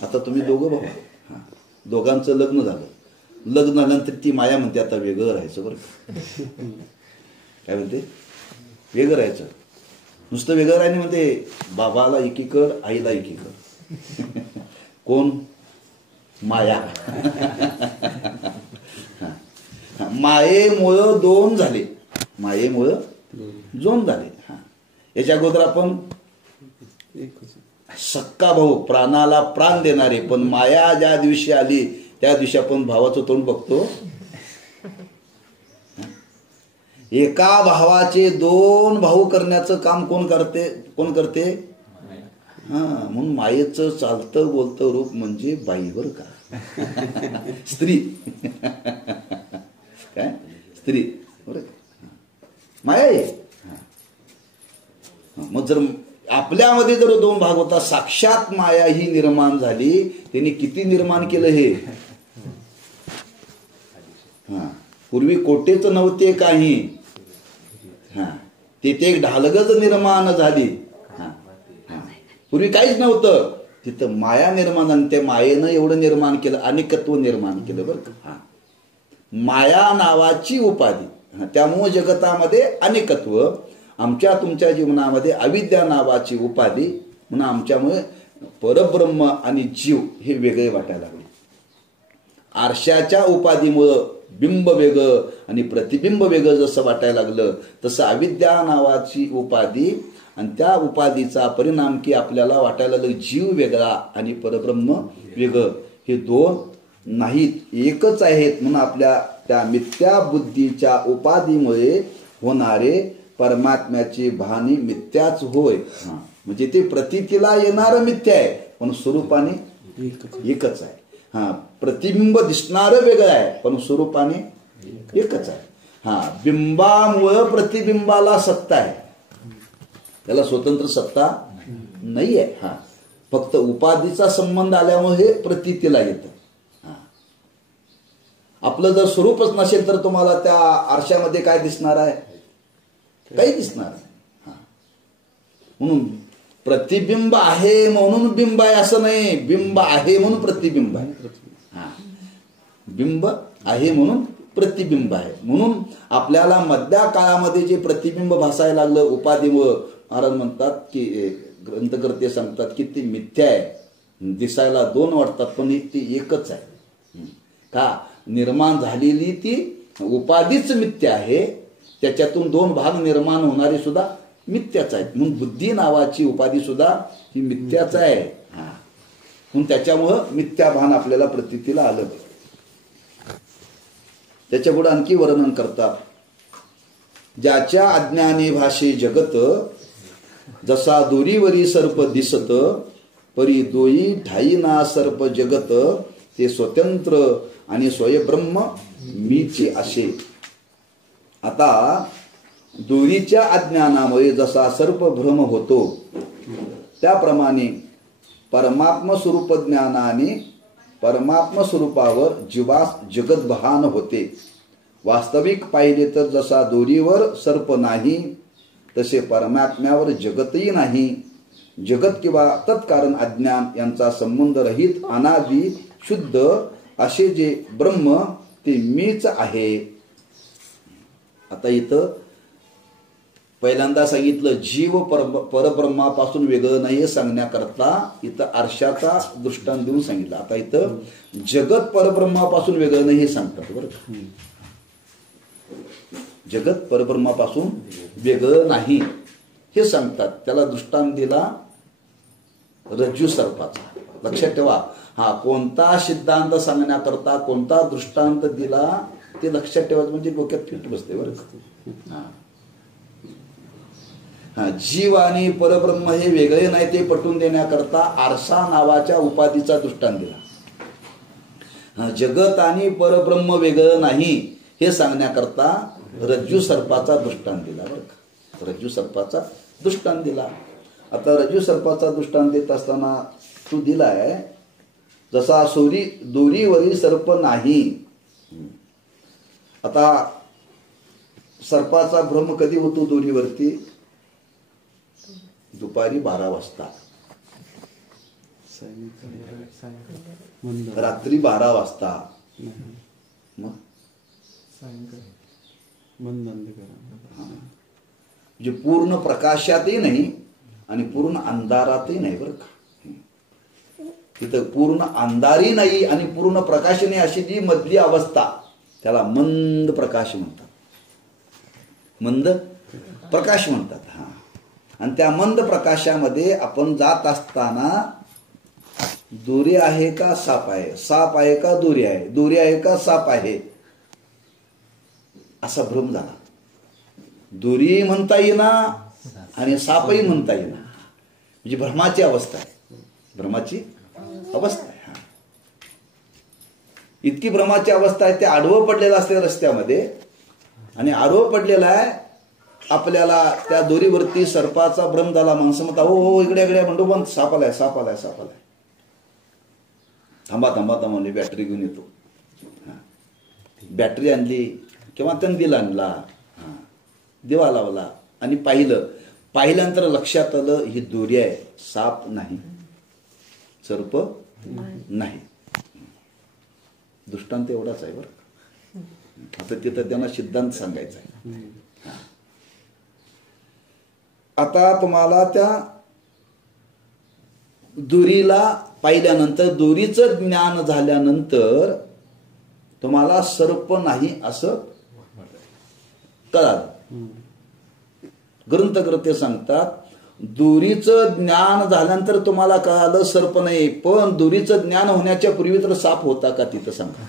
आता तुम्ही दोघं बघा, दोघांचं लग्न झालं, लग्न झाल्यानंतर ती माया म्हणते आता वेगळं राहायचं बरं. काय म्हणते? वेगळं राहायचं. नुसतं वेगळं राहिलं म्हणते बाबाला एकीकड आईला एकीकड. कोण? माया. मायेमुळं दोन झाले, मायेमुळं दोन झाले. याच्या अगोदर आपण सक्का भाऊ, प्राणाला प्राण देणारे, पण माया ज्या दिवशी आली त्या दिवशी आपण भावाचं तोंड बघतो. एका भावाचे दोन भाऊ करण्याचं काम कोण करते? कोण करते? म्हणून मायेचं चालतं बोलतं रूप म्हणजे बाईवर का? स्त्री. काय? स्त्री बरं, माया आहे. मग जर आपल्यामध्ये जर दोन भाग होता, साक्षात माया ही निर्माण झाली. त्यांनी किती निर्माण केलं हे? पूर्वी कोटेच नव्हते काही, तिथे एक ढालगज निर्माण झाली. पूर्वी काहीच नव्हतं, तिथं माया निर्माण झाली. त्या मायेनं एवढं निर्माण केलं, अनेकत्व निर्माण केलं बरं का. माया नावाची उपाधी, त्यामुळे जगतामध्ये अनेकत्व. आमच्या तुमच्या जीवनामध्ये अविद्या नावाची उपाधी, म्हणून आमच्यामुळे परब्रह्म आणि जीव हे वेगळे वाटायला लागले. आरशाच्या उपाधीमुळं बिंब वेगळं आणि प्रतिबिंब वेगळं जसं वाटायला लागलं, तसं अविद्या नावाची उपाधी आणि त्या उपाधीचा परिणाम की आपल्याला वाटायला लागलं जीव वेगळा आणि परब्रह्म वेगळं. हे दोन नाहीत, एकच आहेत. म्हणून आपल्या त्या मिथ्या बुद्धीच्या उपाधीमुळे होणारे परमात्म्याची भानी मिथ्याच होय. म्हणजे ते प्रतीतीला येणारं मिथ्या आहे, पण स्वरूपाने एकच आहे. प्रतिबिंब दिसणारं वेगळं आहे, पण स्वरूपाने एकच आहे. बिंबामुळं प्रतिबिंबाला सत्ता आहे, त्याला स्वतंत्र सत्ता नाही आहे. फक्त उपाधीचा संबंध आल्यामुळे हे प्रतीतीला येतं. आपलं जर स्वरूपच नसेल तर तुम्हाला त्या आरशामध्ये काय दिसणार आहे? काही दिसणार नाही. म्हणून प्रतिबिंब आहे म्हणून बिंब आहे असं नाही, बिंब आहे म्हणून प्रतिबिंब आहे. बिंब आहे म्हणून प्रतिबिंब आहे. म्हणून आपल्याला मध्या काळामध्ये जे प्रतिबिंब भासायला लागलं उपाधीमुळं, महाराज म्हणतात की ग्रंथकर्ते सांगतात की ती मिथ्या आहे, दिसायला दोन वाटतात पण ती एकच आहे. का? निर्माण झालेली ती उपाधीच मिथ्या आहे, त्याच्यातून दोन भाग निर्माण होणारे सुद्धा मिथ्याच आहेत. म्हणून बुद्धी नावाची उपाधी सुद्धा ही मिथ्याच आहे. म्हणून त्याच्यामुळं मिथ्या भान आपल्याला प्रतीतीला आलं. त्याच्या पुढे आणखी वर्णन करतात. ज्याच्या अज्ञानी भाषे जगत, जसा दोरीवरी सर्प दिसत, परी दोई ठाईना सर्प जगत, ते स्वतंत्र आणि स्वयंब्रह्म मीचे असे. आता दोरीच्या अज्ञानामुळे जसा सर्पभ्रम होतो त्याप्रमाणे परमात्म स्वरूप ज्ञानाने परमात्म स्वरूपावर जीवास जगत भान होते. वास्तविक पाहिले तर जसा दोरीवर सर्प नाही तसे परमात्म्यावर जगतही नाही. जगत किंवा तत्कारण अज्ञान यांचा संबंध रहित अनादि शुद्ध असे जे ब्रह्म ते मीच आहे. आता इथं पहिल्यांदा सांगितलं जीव परब्रह्मापासून वेगळं नाही हे सांगण्याकरता इथं आरशाचा दृष्टांत देऊन सांगितलं. आता इथं जगत परब्रह्मापासून वेगळं नाही हे सांगतात बरं का. जगत परब्रह्मापासून वेगळं नाही हे सांगतात. त्याला दृष्टांत दिला रज्जू सर्पाचा. लक्षात ठेवा, हा कोणता सिद्धांत सांगण्याकरता कोणता दृष्टांत दिला ते लक्षात ठेवायचं म्हणजे डोक्यात फिट बसते बरं का. हा जीव आणि परब्रह्म हे वेगळे नाही ते पटवून देण्याकरता आरसा नावाच्या उपाधीचा दृष्टांत दिला. जगत आणि परब्रह्म वेगळं नाही हे सांगण्याकरता रज्जू सर्पाचा दृष्टांत दिला बरं का. रज्जू सर्पाचा दृष्टांत दिला. आता रज्जू सर्पाचा दृष्टांत देत असताना तू दिलाय जसा दोरीवरील सर्प नाही. आता सर्पाचा भ्रम कधी होतो दोरीवरती? दुपारी 12 वाजता, रात्री 12 वाजता, मग म्हणजे पूर्ण प्रकाशातही नाही आणि पूर्ण अंधारातही नाही बरं का. तिथं पूर्ण अंधारही नाही आणि पूर्ण प्रकाश नाही अशी जी मधली अवस्था त्याला मंद प्रकाश म्हणतात. मंद प्रकाश म्हणतात. हा, आणि त्या मंद प्रकाशामध्ये आपण जात असताना दोरी आहे का साप आहे, साप आहे का दोरी आहे, दोरी आहे का साप आहे असा भ्रम झाला. दोरी म्हणता येईना आणि सापही म्हणता येईना म्हणजे भ्रमाची अवस्था आहे. भ्रमाची अवस्था आहे. इतकी भ्रमाची अवस्था आहे. ते आडवं पडलेलं असते रस्त्यामध्ये आणि आडवं पडलेला आहे. आपल्याला त्या दोरीवरती सर्पाचा भ्रम झाला. माणसं म्हणतात हो हो इकडे इकडे म्हणतो पण साप आलाय साप आलाय साप आलाय. थांबा थांबा थांबा म्हणले बॅटरी घेऊन येतो. बॅटरी आणली किंवा कंदील आणला, दिवा लावला आणि पाहिल्यानंतर लक्षात आलं ही दोरी आहे, साप नाही, सर्प नाही. दृष्टांत एवढाच आहे बरं. आता तिथं त्यांना सिद्धांत सांगायचा आहे. आता तुम्हाला त्या दोरीला पाहिल्यानंतर दोरीचं ज्ञान झाल्यानंतर तुम्हाला सर्प नाही असं कळालं. ग्रंथकर्ते सांगतात दोरीचं ज्ञान झाल्यानंतर तुम्हाला कळालं सर्प नाही, पण दोरीचं ज्ञान होण्याच्या पूर्वी तर साप होता का तिथं सांगा.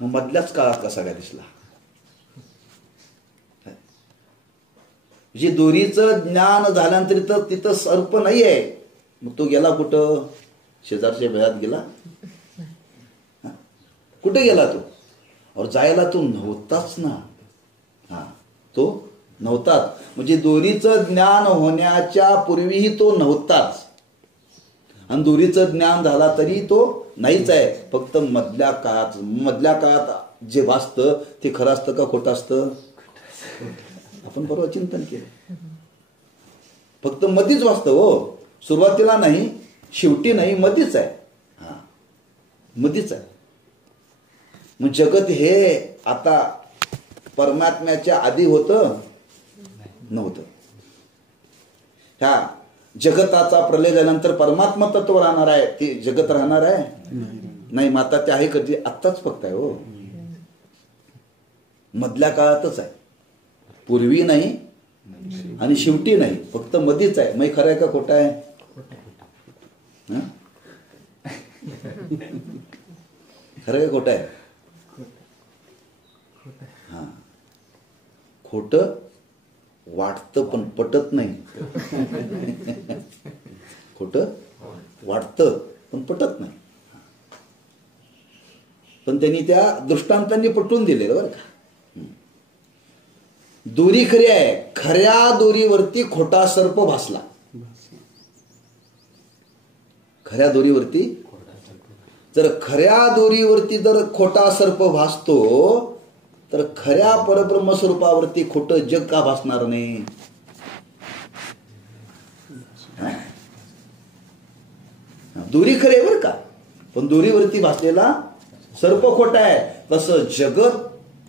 मग मधल्याच काळात कसा काय दिसला? जे दोरीचं ज्ञान झाल्यानंतर तिथं सर्प नाही आहे. मग तो गेला कुठं? शेजारच्या बेळात गेला. कुठे गेला तो? और जायला तो नव्हताच ना. हा, तो नव्हताच. म्हणजे दोरीचं ज्ञान होण्याच्या पूर्वीही तो नव्हताच आणि दोरीचं ज्ञान झाला तरी तो नाहीच आहे. फक्त मधल्या काळात जे वाचतं ते खरं असतं का खोटं असतं? आपण बरोबर चिंतन केलं. फक्त मधीच वाचतं हो, सुरुवातीला नाही, शेवटी नाही, मधीच आहे. हा, मधीच आहे. मग जगत हे आता परमात्म्याच्या आधी होतं नव्हतं. ह्या जगताचा प्रलय झाल्यानंतर परमात्मा तत्व राहणार आहे, ते जगत राहणार आहे नाही. माता ते आहे कधी? आत्ताच फक्त आहे हो, मधल्या काळातच आहे. पूर्वी नाही आणि शेवटी नाही, फक्त मधीच आहे. मग खरं आहे का खोटं आहे? खरं आहे खोटं आहे? हा, खोटं वाटतं पण पटत नाही. खोटं वाटतं पण पटत नाही. पण त्यांनी त्या दृष्टांतांनी पटवून दिलेलं बरं का. दोरी खरी आहे, खऱ्या दोरीवरती खोटा सर्प भासला. खऱ्या दोरीवरती जर खऱ्या दोरीवरती जर खोटा सर्प भासतो तर खऱ्या परब्रह्म स्वरूपावरती खोटं जग का भासणार नाही. दोरी खरी आहे बरं का, पण दोरीवरती भासलेला सर्प खोटा आहे. तसं जगत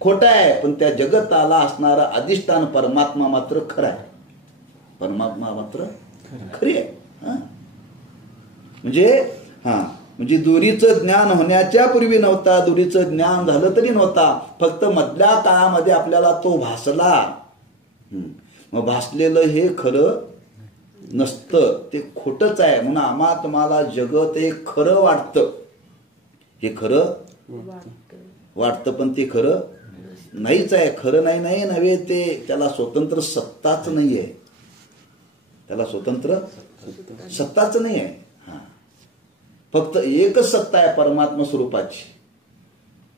खोटा आहे, पण त्या जगताला असणारा अधिष्ठान परमात्मा मात्र खरा आहे. परमात्मा मात्र खरी आहे. म्हणजे दोरीचं ज्ञान होण्याच्या पूर्वी नव्हता, दोरीचं ज्ञान झालं तरी नव्हता, फक्त मधल्या काळामध्ये आपल्याला तो भासला. मग भासलेलं हे खरं नसतं, ते खोटच आहे. म्हणून आम्हा तुम्हाला जगत हे खरं वाटतं, हे खरं वाटतं, पण ते खरं नाहीच आहे. खरं नाही नव्हे, ते त्याला स्वतंत्र सत्ताच नाहीये. त्याला स्वतंत्र सत्ताच नाही आहे. फक्त एकच सत्ता आहे परमात्मा स्वरूपाची.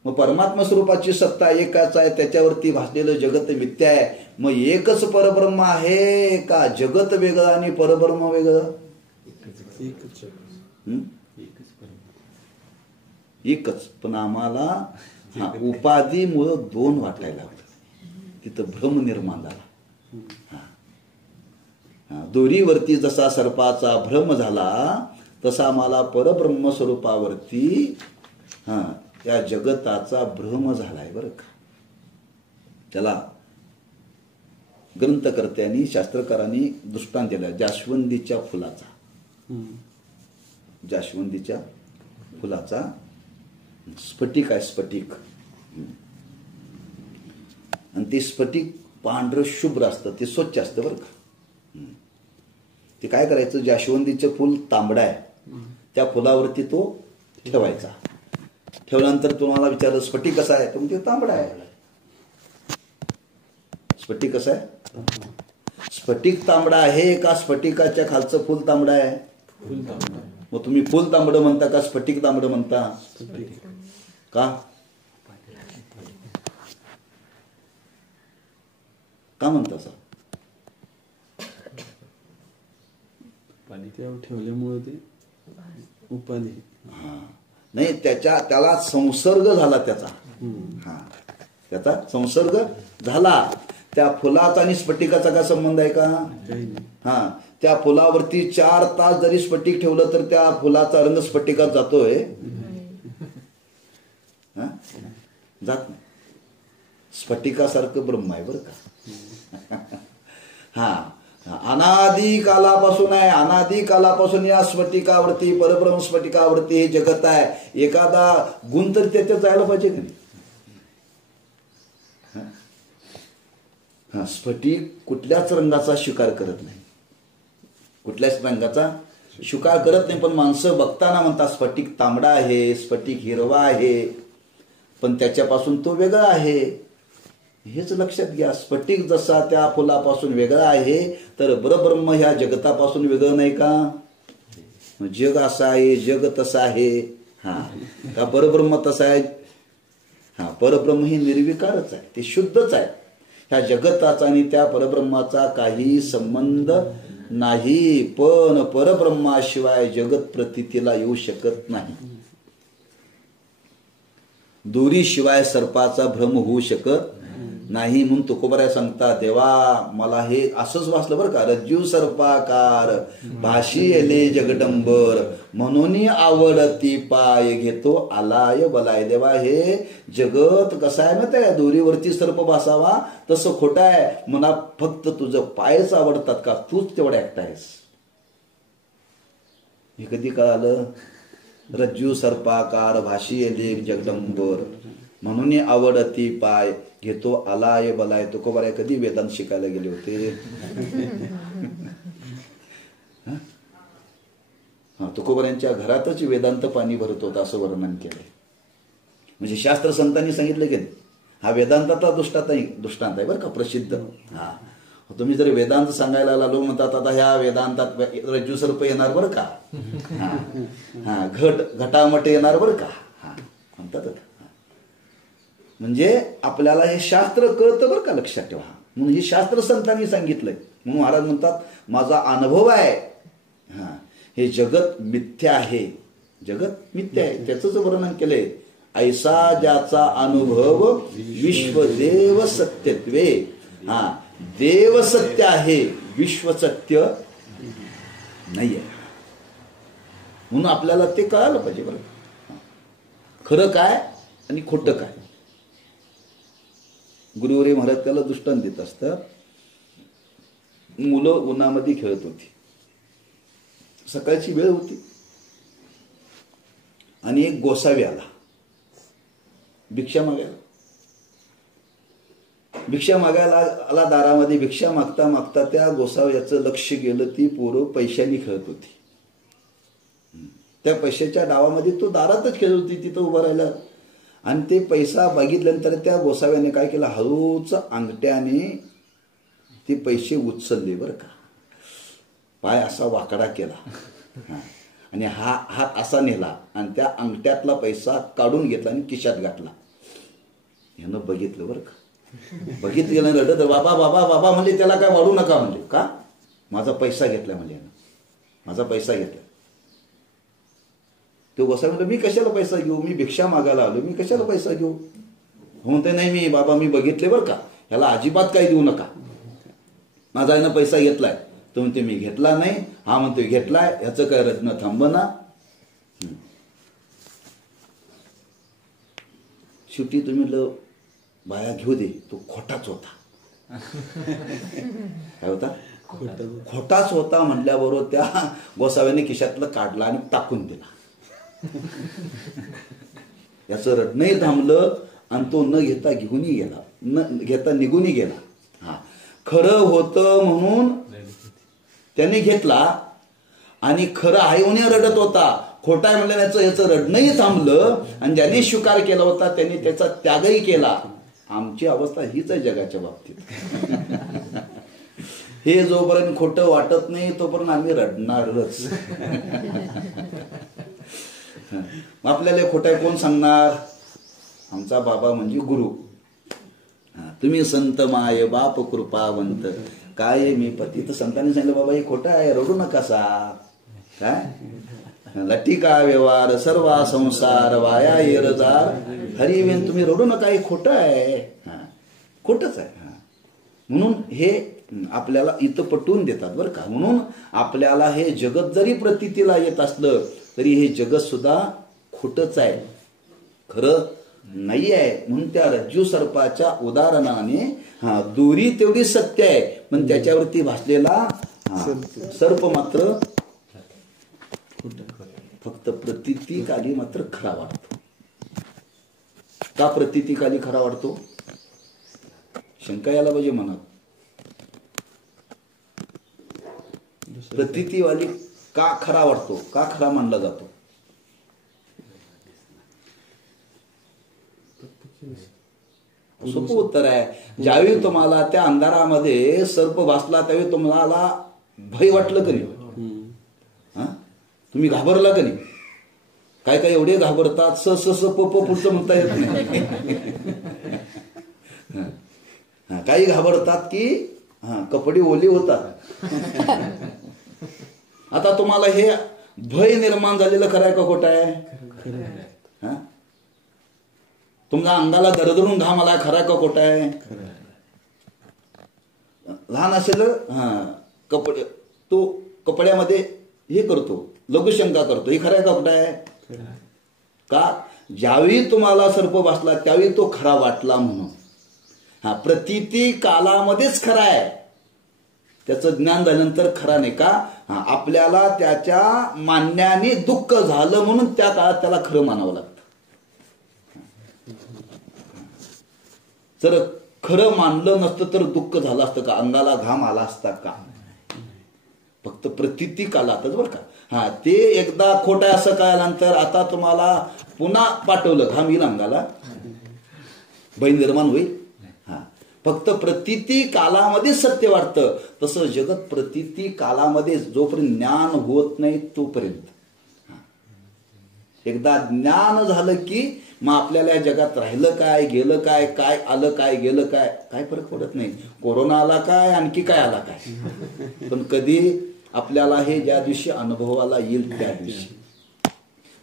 मग परमात्मा स्वरूपाची सत्ता एकच आहे, त्याच्यावरती भासलेलं जगत मिथ्या आहे. मग एकच परब्रह्म आहे का जगत वेगळं आणि परब्रह्म वेगळं? एकच. पण आम्हाला उपाधीमुळं दोन वाटायला लागलं, तिथं भ्रम निर्माण झाला. दोरीवरती जसा सर्पाचा भ्रम झाला तसा आम्हाला परब्रह्म स्वरूपावरती या जगताचा भ्रम झालाय बरं का. त्याला ग्रंथकर्त्यांनी शास्त्रकारांनी दृष्टांत दिला जास्वंदीच्या फुलाचा. जास्वंदीच्या फुलाचा स्फटिक आहे, स्फटिक. आणि ते स्फटिक पांढरं शुभ्र असतं, ते स्वच्छ असतं बरं का. ते काय करायचं, जास्वंदीचं फुल तांबडं आहे, त्या फुलावरती तो ठेवायचा. ठेवल्यानंतर तुम्हाला विचारलं स्फटिक कसा आहे, तर ते तांबडा आहे. स्फटिक कसं आहे? स्फटिक तांबडा आहे का स्फटिकाच्या खालचं फुल तांबडा आहे? मग तुम्ही फुल तांबडं म्हणता का स्फटिक तांबडं म्हणता? का म्हणता सर? ठेवल्यामुळे ते उपाधी. नाही, त्याला संसर्ग झाला, त्याचा संसर्ग झाला. त्या फुलाचा आणि स्फटिकाचा काय संबंध आहे का? त्या फुलावरती 4 तास जरी स्फटिक ठेवलं तर त्या फुलाचा रंग स्फटिकात जातोय? जात नाही. स्फटिकासारखं ब्रह्म आहे बरं का. अनादी कालापासून आहे, अनादी कालापासून या स्फटिकावरती, परब्रह्म स्फटिकावरती हे जगत आहे. एखादा गुण तरी त्याच्यात जायला पाहिजे की नाही. स्फटिक कुठल्याच रंगाचा स्वीकार करत नाही, कुठल्याच रंगाचा स्वीकार करत नाही. पण माणसं बघताना म्हणतात स्फटिक तांबडा आहे, स्फटिक हिरवा आहे, पण त्याच्यापासून तो वेगळा आहे. हेच लक्षात घ्या. स्फटिक जसा त्या फुलापासून वेगळा आहे तर परब्रह्म ह्या जगतापासून वेगळं नाही का? जग असं आहे, जग तसं आहे. का परब्रह्म तसं आहे? परब्रह्म हे निर्विकारच आहे, ते शुद्धच आहे. ह्या जगताचा आणि त्या परब्रह्माचा काही संबंध नाही. पण परब्रह्माशिवाय जगत प्रतीतीला येऊ शकत नाही. दोरीशिवाय सर्पाचा भ्रम होऊ शकत नाही. म्हणून तुकोबराय सांगता, देवा मला हे असंच वाचलं बरं का, रज्जू सर्पाकार भाशी येले जगडंबर म्हणून आवडती पाय घेतो आलाय बलाय. देवा हे जगत कसं आहे माहिती आहे, दोरीवरती सर्प भासावा तसं खोटं आहे. मला फक्त तुझं पायच आवडतात का, तूच तेवढं ऍक्ट आहेस. हे कधी कळालं? रज्जू सर्पाकार भाशी येले जगडंबर म्हणून आवडती पाय घेतो आलाय बलाय. तुकोबाराय कधी वेदांत शिकायला गेले होते? तुकोबारायांच्या घरातच वेदांत पाणी भरत होतं असं वर्णन केलंय. म्हणजे शास्त्र संतांनी सांगितलं की हा वेदांताचा दृष्टांत आहे बरं का, प्रसिद्ध. तुम्ही जर वेदांत सांगायला लागलो म्हणतात आता ह्या वेदांतात रज्जू सर्प येणार बरं का, घटामट येणार बरं का म्हणतात. म्हणजे आपल्याला हे शास्त्र कळतं बरं का, लक्षात ठेवा. म्हणून हे शास्त्र संतांनी सांगितलंय. म्हणून महाराज म्हणतात माझा अनुभव आहे, हा हे जगत मिथ्या आहे, जगत मिथ्या आहे, त्याच वर्णन केलंय. ऐसा ज्याचा अनुभव विश्वदेव सत्यत्वे. हा देव सत्य आहे, विश्व सत्य नाही आहे. म्हणून आपल्याला ते कळायला पाहिजे बरं, खरं काय आणि खोटं काय. गुरुवरे महाराज त्याला दृष्टांत देत असतात. मुलं उन्हामध्ये खेळत होती, सकाळची वेळ होती आणि एक गोसावी आला भिक्षा मागायला. भिक्षा मागायला आला दारामध्ये. भिक्षा मागता मागता त्या गोसाव्याचं लक्ष गेलं, ती पोरं पैशाने खेळत होती. त्या पैशाच्या डावामध्ये तो दारातच खेळत होती, तिथं उभं राहिला. आणि ते पैसा बघितल्यानंतर त्या गोसाव्याने काय केलं, हळूच अंगठ्याने ते पैसे उचलले बरं का. पाय असा वाकडा केला आणि हा हात असा नेला आणि त्या अंगठ्यातला पैसा काढून घेतला आणि खिशात घातला. यानं बघितलं बरं का. बघितलं गेलं रडत बाबा बाबा बाबा म्हणजे त्याला काय वाढू नका म्हणजे. का? माझा पैसा घेतला म्हणजे यानं, माझा पैसा घेतला. तो गोसावी म्हणतो मी कशाला पैसा घेऊ, मी भिक्षा मागायला आलो, मी कशाला पैसा घेऊ. म्हणते नाही मी बाबा मी बघितले बरं का, ह्याला अजिबात काही देऊ नका, माझा यानं पैसा घेतलाय. तो म्हणते मी घेतला नाही, हा म्हणतोय घेतलाय, ह्याचं काय रत्न थांबना. शेवटी तुम्ही म्हणलं बाया घेऊ दे, तो खोटाच होता. काय होता? खोटाच होता म्हटल्याबरोबर त्या गोसाव्याने खिशातलं काढला आणि टाकून दिला. याचं रडणंही थांबलं आणि तो न घेता घेऊनही गेला, न घेता निघूनही गेला. हा खरं होतं म्हणून त्याने घेतला आणि खरं आहे म्हणून रडत होता. खोटा आहे म्हणल्याचं याचं रडणंही थांबलं आणि ज्याने स्वीकार केला होता त्याने त्याचा त्यागही केला. आमची अवस्था हीच आहे जगाच्या बाबतीत. हे जोपर्यंत खोटं वाटत नाही तोपर्यंत आम्ही रडणारच. आपल्याला खोटं कोण सांगणार? आमचा बाबा म्हणजे गुरु. तुम्ही संत माय बाप कृपावंत काय मी पती. तर संतांनी सांगितलं बाबा हे खोटं आहे, रडू नकासा. काय लटिका व्यवहार सर्वा संसार वाया येरजार हरिवेन. तुम्ही रडू नका, हे खोटं आहे, खोटच आहे. म्हणून हे आपल्याला इथं पटवून देतात बरं का. म्हणून आपल्याला हे जगत जरी प्रतीतीला येत असलं तरी हे जगत सुद्धा खोटच आहे, खरं नाही आहे. म्हणून त्या रज्जू सर्पाच्या उदाहरणाने दोरी तेवढी सत्य आहे, पण त्याच्यावरती भासलेला सर्प मात्र फक्त प्रतीतिकाली मात्र खरा वाटतो. का प्रतीतिकाली खरा वाटतो? शंका यायला पाहिजे मनात. प्रतीतिवाली का खरा वाटतो, का खरा मानला जातो? सोपं उत्तर आहे. ज्यावेळी तुम्हाला त्या अंधारामध्ये सर्प भासला त्यावेळी तुम्हाला भय वाटलं का नाही? तुम्ही घाबरला का नाही? काय काय एवढे घाबरतात स स स प प पुढचं म्हणता येत नाही. काही घाबरतात की कपडे ओली होतात. आता तुम्हाला हे भय निर्माण झालेलं खरं आहे का खोटं आहे? तुमच्या अंगाला दरदरून घाम आला, खरा का खोटा आहे? लहान असेल कपडे तो कपड्यामध्ये हे करतो, लघुशंका करतो, हे खरा का खोटा आहे? का ज्यावेळी तुम्हाला सर्प बसला त्यावेळी तो खरा वाटला म्हणून. प्रतीती कालामध्येच खरा आहे, त्याचं ज्ञान झाल्यानंतर खरा नाही. का आपल्याला त्याच्या मानण्याने दुःख झालं म्हणून त्या काळात त्याला खरं मानावं लागतं. जर खरं मानलं नसतं तर दुःख झालं असतं का? अंगाला घाम आला असता का? फक्त प्रतीती कालातच बरं का. ते एकदा खोटं असं कळल्यानंतर आता तुम्हाला पुन्हा पाठवलं, घाम येईल अंगाला, भय निर्माण होईल. फक्त प्रतीती कालामध्ये सत्य वाटतं. तसं जगत प्रतीती कालामध्ये जोपर्यंत ज्ञान होत नाही तोपर्यंत एकदा ज्ञान झालं की मग आपल्याला या जगात राहिलं काय, गेलं काय, काय आलं काय, गेलं काय, काय फरक पडत नाही. कोरोना आला काय, आणखी काय आला काय, पण कधी आपल्याला हे ज्या दिवशी अनुभवाला येईल त्या दिवशी.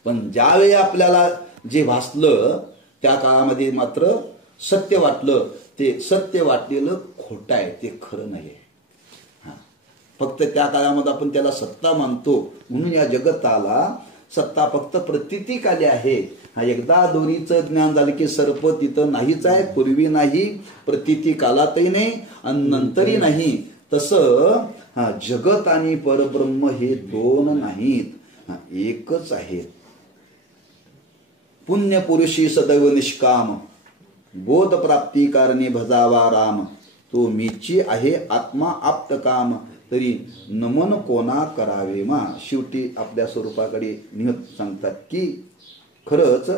पण ज्यावेळी आपल्याला जे भासलं त्या काळामध्ये मात्र सत्य वाटलं, ते सत्य वाटलेलं खोटं आहे, ते खरं नाही. फक्त त्या काळामध्ये आपण त्याला सत्ता मानतो म्हणून या जगताला सत्ता फक्त प्रतीतिक आली आहे. एकदा दोरीचं ज्ञान झालं की सर्प तिथं नाहीच आहे, पूर्वी नाही, प्रतीती कालातही नाही आणि नंतरही नाही. तसं जगत आणि परब्रह्म हे दोन नाहीत, एकच आहेत. पुण्य पुरुषी सदैव निष्काम, बोध प्राप्ती कारणे भजावा राम. तो मीची आहे आत्मा आप्त काम, तरी नमन कोणा करावे मा. शेवटी आपल्या स्वरूपाकडे निहत सांगतात की खरंच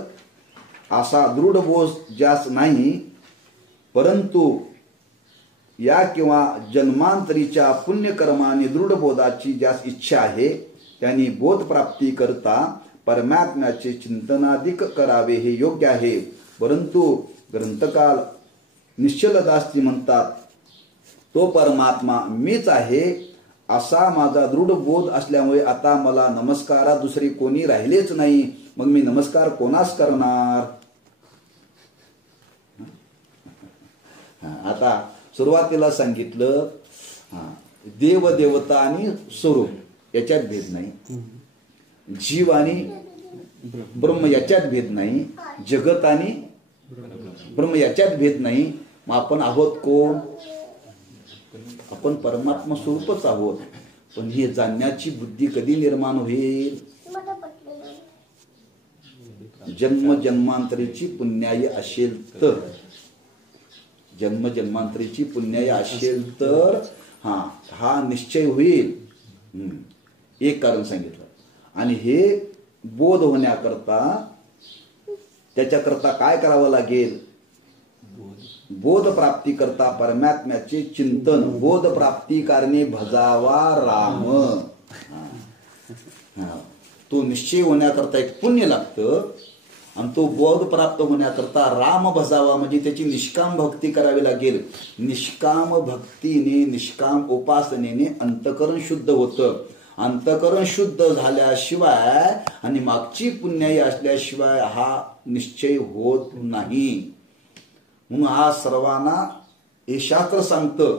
असा दृढ बोध ज्यास नाही, परंतु या किंवा जन्मांतरीच्या पुण्यकर्माने दृढ बोधाची ज्यास इच्छा आहे त्यांनी बोध प्राप्ती करता परमात्म्याचे चिंतनाधिक करावे हे योग्य आहे. परंतु ग्रंथकाल निश्चलदासी म्हणतात तो परमात्मा मीच आहे असा माझा दृढ बोध असल्यामुळे आता मला नमस्कारात दुसरी कोणी राहिलेच नाही, मग मी नमस्कार कोणास करणार. आता सुरुवातीला सांगितलं देव देवता आणि स्वरूप याच्यात भेद नाही, जीव आणि ब्रह्म याच्यात भेद नाही, जगत आणि ब्रह्म याच्यात भेद नाही. मग आपण आहोत कोण? आपण परमात्मा स्वरूपच आहोत. पण हे जाणण्याची बुद्धी कधी निर्माण होईल? जन्म जन्मांतरीची पुण्याई असेल तर, जन्म जन्मांतरीची पुण्याई असेल तर हा निश्चय होईल. एक कारण सांगितलं. आणि हे बोध होण्याकरता त्याच्याकरता काय करावं लागेल? बोध प्राप्ती करता परमात्म्याचे चिंतन, बोध प्राप्ती कारणे भजावा राम. तो निश्चय होण्याकरता एक पुण्य लागतं आणि तो बोध प्राप्त होण्याकरता राम भजावा म्हणजे त्याची निष्काम भक्ती करावी लागेल. निष्काम भक्तीने, निष्काम उपासनेने अंतकरण शुद्ध होतं. अंतकरण शुद्ध झाल्याशिवाय आणि मागची पुण्याई असल्याशिवाय हा निश्चय होत नाही. म्हणून हा सर्वांना हे शास्त्र सांगतं.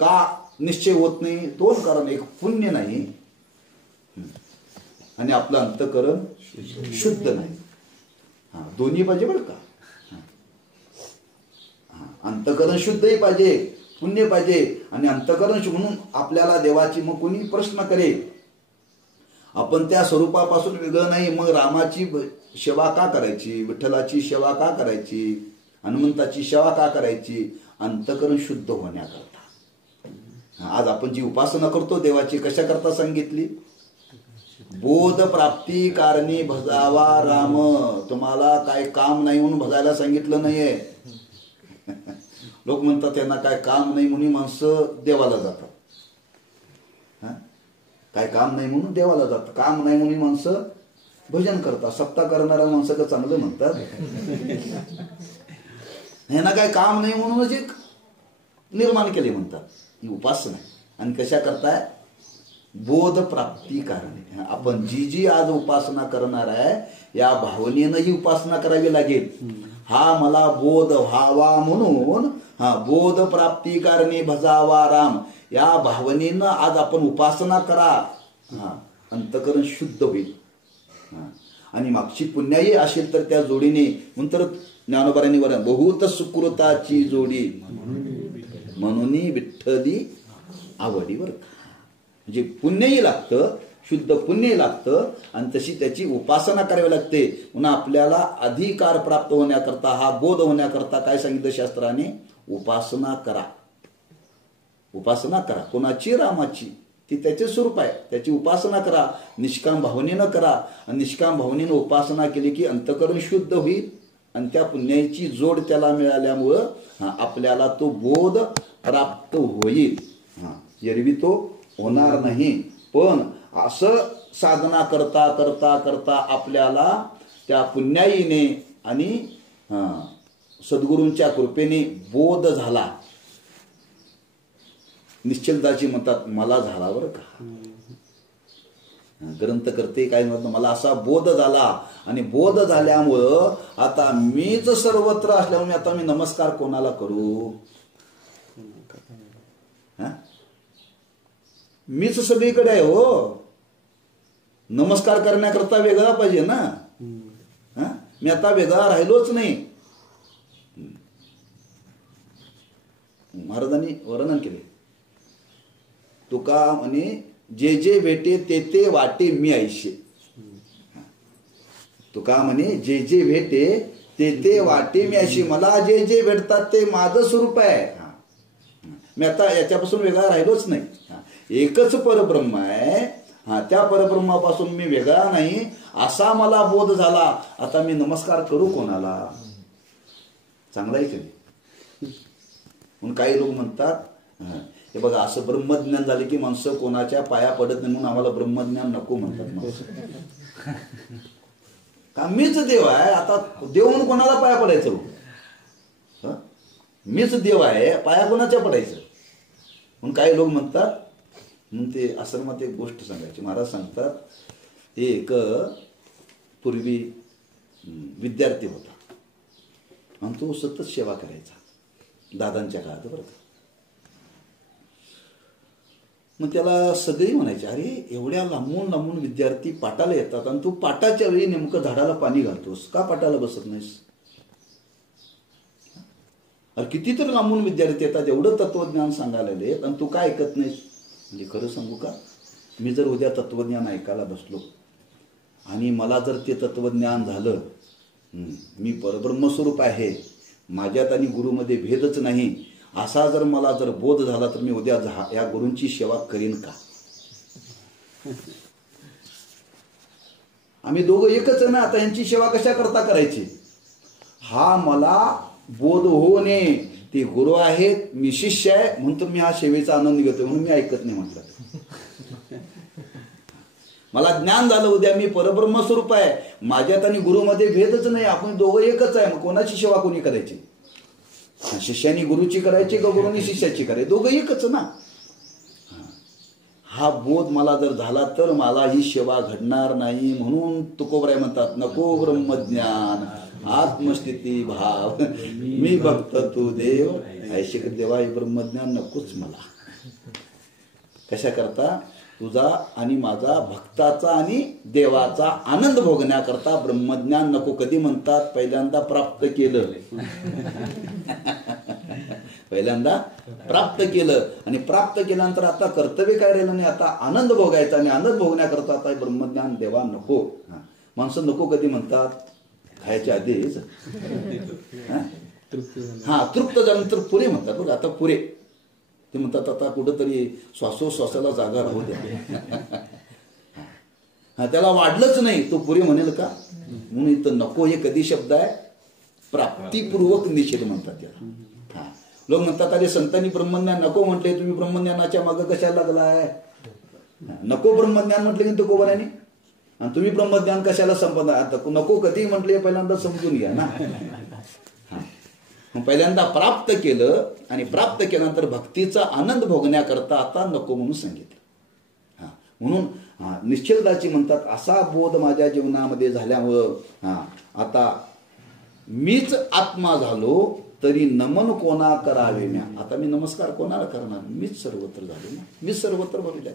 का निश्चय होत नाही? दोन कारण, एक पुण्य नाही आणि आपलं अंतकरण शुद्ध नाही. दोन्ही पाहिजे बरं का. अंतकरण शुद्धही पाहिजे, पुण्य पाहिजे आणि अंतकरण. म्हणून आपल्याला देवाची मग कोणी प्रश्न करेल, आपण त्या स्वरूपापासून वेगळं नाही, मग रामाची सेवा का करायची, विठ्ठलाची सेवा का करायची, हनुमंताची सेवा का करायची? अंतकरण शुद्ध होण्याकरता. आज आपण जी उपासना करतो देवाची कशा करता सांगितली? बोध प्राप्ती कारणे भजावा राम. तुम्हाला काय काम नाही म्हणून भजायला सांगितलं नाहीये. लोक म्हणतात त्यांना काय काम नाही म्हणून माणसं देवाला जातात. काय काम नाही म्हणून देवाला जातात, काम नाही म्हणून माणसं भजन करतात. सप्ताह करणारा माणसं का चांगलं म्हणतात? ह्यांना काय काम नाही म्हणूनच एक निर्माण केले म्हणतात. ही उपासना आहे. आणि कशा करताय? बोध प्राप्ती कारणे. आपण जी जी आज उपासना करणार आहे या भावनेनं ही उपासना करावी लागेल. हा मला बोध व्हावा म्हणून बोध प्राप्ती कारणे भजावा राम या भावनेनं आज आपण उपासना करा. अंतकरण शुद्ध होईल. आणि मागची पुण्याई असेल तर त्या जोडीने नंतर ज्ञानोबारांनी वरण बहुत सुकृताची जोडी म्हणून विठ्ठली आवडीवर. म्हणजे पुण्यही लागतं, शुद्ध पुण्यही लागतं आणि तशी त्याची उपासना करावी लागते. म्हणून आपल्याला अधिकार प्राप्त होण्याकरता, हा बोध होण्याकरता काय सांगितलं शास्त्राने? उपासना करा. उपासना करा. कोणाची? रामाची. ती त्याचे स्वरूप आहे, त्याची उपासना करा. निष्काम भावनेनं करा. आणि निष्काम भावनेनं उपासना केली की अंतकरण शुद्ध होईल आणि त्या पुण्याची जोड त्याला मिळाल्यामुळं आपल्याला तो बोध प्राप्त होईल. एरवी तो होणार नाही. पण असं साधना करता करता करता आपल्याला त्या पुण्याईने आणि सद्गुरूंच्या कृपेने बोध झाला. निश्चलदाजी म्हणतात मला झाला बरं का. ग्रंथ करते काय म्हणतात मला असा बोध झाला आणि बोध झाल्यामुळं आता मीच सर्वत्र असल्यामुळे आता मी नमस्कार कोणाला करू. मीच सगळीकडे आहे हो. नमस्कार करण्याकरता वेगळा पाहिजे ना. मी आता वेगळा राहिलोच नाही. महाराजांनी वर्णन केले तुका म्हणे जे जे भेटे ते ते वाटे मी ऐशे. तुका म्हणे जे जे भेटे ते ते वाटे मी ऐशे. मला जे जे भेटतात ते माझं स्वरूप आहे. मी आता याच्यापासून वेगळा राहिलोच नाही. एकच परब्रह्म आहे. त्या परब्रह्मापासून मी वेगळा नाही असा मला बोध झाला. आता मी नमस्कार करू कोणाला. चांगला आहे की नाही. म्हणून काही लोक म्हणतात हे बघा असं ब्रह्मज्ञान झाले की माणसं कोणाच्या पाया पडत नाही म्हणून आम्हाला ब्रह्मज्ञान नको म्हणतात माणसं. का मीच देव आहे. आता देव म्हणून कोणाला पाया पडायचं. मीच देव आहे पाया कोणाच्या पडायचं. म्हणून काही लोक म्हणतात. म्हणून ते आश्रमात एक गोष्ट सांगायची. महाराज सांगतात एक पूर्वी विद्यार्थी होता आणि तो सतत सेवा करायचा दादांच्या काळात बरं का. मग त्याला सगळी म्हणायचे अरे एवढ्या लांबून लांबून विद्यार्थी पाटाला येतात आणि तू पाटाच्या वेळी नेमकं झाडाला पाणी घालतोस का पाटाला बसत नाहीस. अरे कितीतरी लांबून विद्यार्थी येतात एवढं तत्वज्ञान सांगायला येत आणि तू काय ऐकत नाहीस. म्हणजे खरं सांगू का मी जर उद्या तत्वज्ञान ऐकायला बसलो आणि मला जर ते तत्वज्ञान झालं मी परब्रह्मस्वरूप आहे माझ्यात आणि गुरुमध्ये भेदच नाही असा जर मला जर बोध झाला तर मी उद्या या गुरूंची सेवा करीन का. आम्ही दोघं एकच ना. आता यांची सेवा कशा करता करायची हा मला बोध होऊ नये. ते गुरु आहेत मी शिष्य आहे म्हणून तर मी हा सेवेचा आनंद घेतो म्हणून मी ऐकत नाही म्हटलं. मला ज्ञान झालं उद्या मी परब्रह्म स्वरूप आहे माझ्यात आणि गुरुमध्ये भेदच नाही आपण दोघं एकच आहे. मग कोणाची सेवा कोणी करायची. शिष्यानी गुरुची करायची का गुरुनी शिष्याची करायची दोघं एकच ना. हा बोध मला जर झाला तर मला ही सेवा घडणार नाही. म्हणून तुकोबराय म्हणतात नको ब्रह्मज्ञान आत्मस्थिती भाव मी भक्त तू देव ऐशी देवा हे ब्रह्मज्ञान नकोच मला. कशा करता तुझा आणि माझा भक्ताचा आणि देवाचा आनंद भोगण्याकरता ब्रह्मज्ञान नको. कधी म्हणतात पहिल्यांदा प्राप्त केलं. पहिल्यांदा प्राप्त केलं आणि प्राप्त केल्यानंतर आता कर्तव्य काय राहिलं नाही. आता आनंद भोगायचा आणि आनंद भोगण्याकरता आता ब्रह्मज्ञान देवा नको. माणसं नको कधी म्हणतात खायच्या आधीच तृप्त झाल्यानंतर पुरे म्हणतात बघा. आता पुरे ते म्हणतात आता कुठंतरी श्वासोश्वासाला जागा राहू द्या. त्याला वाढलंच नाही तो पुरे म्हणेल का म्हणून इथं नको हे कधी शब्द आहे प्राप्तिपूर्वक निषेध म्हणतात त्याला. लोक म्हणतात अरे संतांनी ब्रह्मज्ञान नको म्हटले तुम्ही ब्रह्मज्ञानाच्या मागं कशाला लागलाय. नको ब्रह्मज्ञान म्हटले की तुकोबा यांनी आणि तुम्ही ब्रह्मज्ञान कशाला संपदा नको कधी म्हटले पहिल्यांदा समजून घ्या ना. पहिल्यांदा प्राप्त केलं आणि प्राप्त केल्यानंतर भक्तीचा आनंद भोगण्याकरता आता नको म्हणून सांगितलं. म्हणून निश्चलदाची म्हणतात असा बोध माझ्या जीवनामध्ये झाल्यामुळं आता मीच आत्मा झालो तरी नमन कोणा करावे म्या. आता मी नमस्कार कोणाला करणार मीच सर्वत्र झालो ना. मीच सर्वत्र भरले.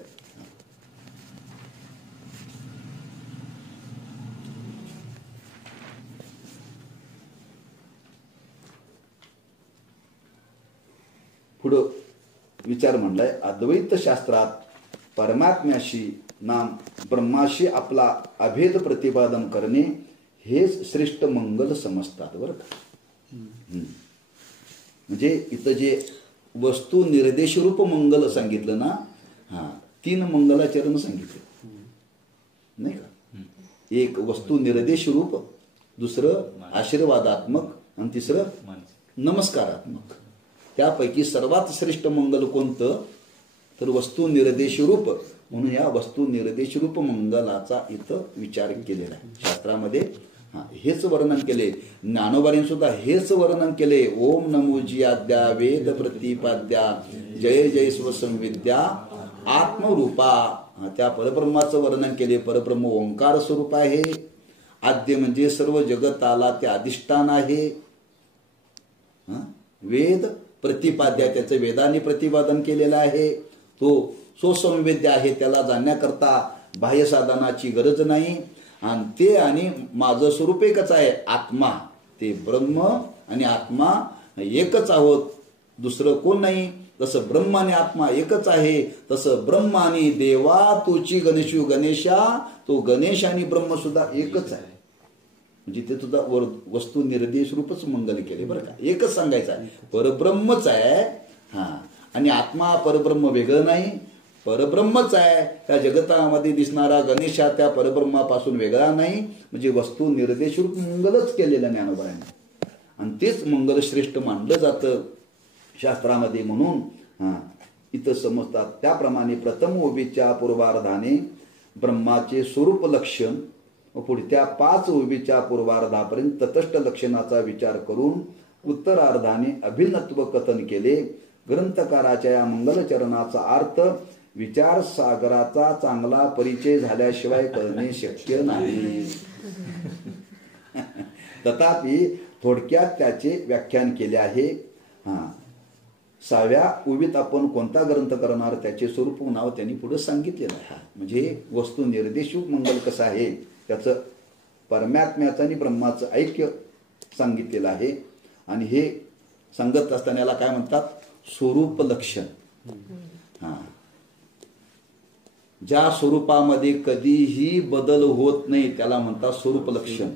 पुढं विचार म्हणलाय अद्वैत शास्त्रात परमात्म्याशी नाम ब्रह्माशी आपला अभेद प्रतिपादन करणे हेच श्रेष्ठ मंगल समजतात बरं का. म्हणजे इथं जे वस्तू निर्देशरूप मंगल सांगितलं ना 3 मंगलाचरण सांगितले नाही का. एक वस्तू निर्देश रूप दुसरं आशीर्वादात्मक आणि तिसरं नमस्कारात्मक. त्यापैकी सर्वात श्रेष्ठ मंगल कोणतं तर वस्तू निर्देश रूप म्हणून या वस्तू निर्देश रूप मंगलाचा इथं विचार केलेला आहे शास्त्रामध्ये. हेच वर्णन केले. ज्ञानोबाने सुद्धा हेच वर्णन केले. ओम नमो जी आद्या वेद प्रतिपाद्या जय जय स्वसंविद्या आत्मरूपा. त्या परब्रह्माचं वर्णन केले. परब्रह्म ओंकार स्वरूप आहे. आद्य म्हणजे सर्व जगताला ते अधिष्ठान आहे. वेद प्रतिपाद्या त्याचं वेदाने प्रतिपादन केलेलं आहे. तो स्वसंवेद्य आहे. त्याला जाणण्याकरता बाह्य साधनाची गरज नाही. आणि ते आणि माझं स्वरूप एकच आहे आत्मा. ते ब्रह्म आणि आत्मा एकच आहोत, दुसरं कोण नाही. तसं ब्रह्म आणि आत्मा एकच आहे. तसं ब्रह्म आणि देवा तोची गणेशू गणेशा. तो गणेश आणि ब्रह्म सुद्धा एकच आहे. म्हणजे ते सुद्धा वस्तू निर्देश रूपच मंगल केले बरं का. एकच सांगायचं आहे परब्रह्मच आहे. आणि आत्मा परब्रह्म वेगळं नाही, परब्रह्मच आहे. त्या जगतामध्ये दिसणारा गणेश हा त्या परब्रह्मापासून वेगळा नाही. म्हणजे वस्तू निर्देश रूप मंगलच केलेलं ज्ञानोबाने. आणि तेच मंगल श्रेष्ठ मानलं जातं शास्त्रामध्ये. म्हणून इथं समजतात त्याप्रमाणे प्रथम उभीच्या पूर्वार्धाने ब्रह्माचे स्वरूप लक्षण व पुढच्या 5 उभीच्या पूर्वार्धापर्यंत तटस्थ लक्षणाचा विचार करून उत्तरार्धाने अभिन्नत्व कथन केले. ग्रंथकाराच्या या मंगलचरणाचा अर्थ विचार सागराचा चांगला परिचय झाल्याशिवाय करणे शक्य नाही. तथापि थोडक्यात त्याचे व्याख्यान केले आहे. 6व्या उभीत आपण कोणता ग्रंथ करणार त्याचे स्वरूप नाव त्यांनी पुढे सांगितलेलं आहे. म्हणजे वस्तू निर्देशक मंगल कसं आहे त्याचं परमात्म्याचं आणि ब्रह्माचं ऐक्य सांगितलेलं आहे. आणि हे सांगत असताना याला काय म्हणतात स्वरूप लक्षण. ज्या स्वरूपामध्ये कधीही बदल होत नाही त्याला म्हणतात स्वरूप लक्षण.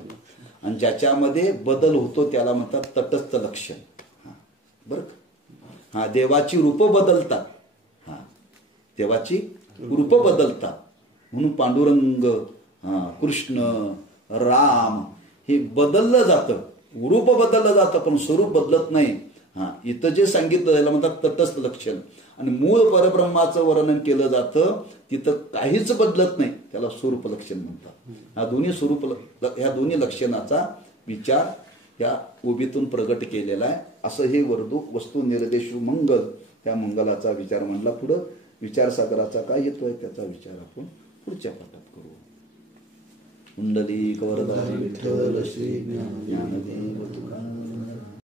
आणि ज्याच्यामध्ये बदल होतो त्याला म्हणतात तटस्थ लक्षण. बरं देवाची रूप बदलतात. देवाची रूप बदलतात म्हणून पांडुरंग, कृष्ण, राम हे बदललं जातं. रूप बदललं जातं पण स्वरूप बदलत नाही. इथं जे सांगितलं त्याला म्हणतात तटस्थ लक्षण. आणि मूळ परब्रह्माचं वर्णन केलं जातं तिथं काहीच बदलत नाही त्याला स्वरूप लक्षण म्हणतात. ह्या दोन्ही लक्षणाचा विचार या उभीतून प्रगट केलेला आहे. असं हे वस्तू निर्देश मंगल त्या मंगलाचा विचार म्हणला. पुढं विचारसागराचा काय येतोय त्याचा विचार आपण पुढच्या पाठात करू. कुंडली कवरधारी विठ्ठल श्री ज्ञानदेव तुकाराम.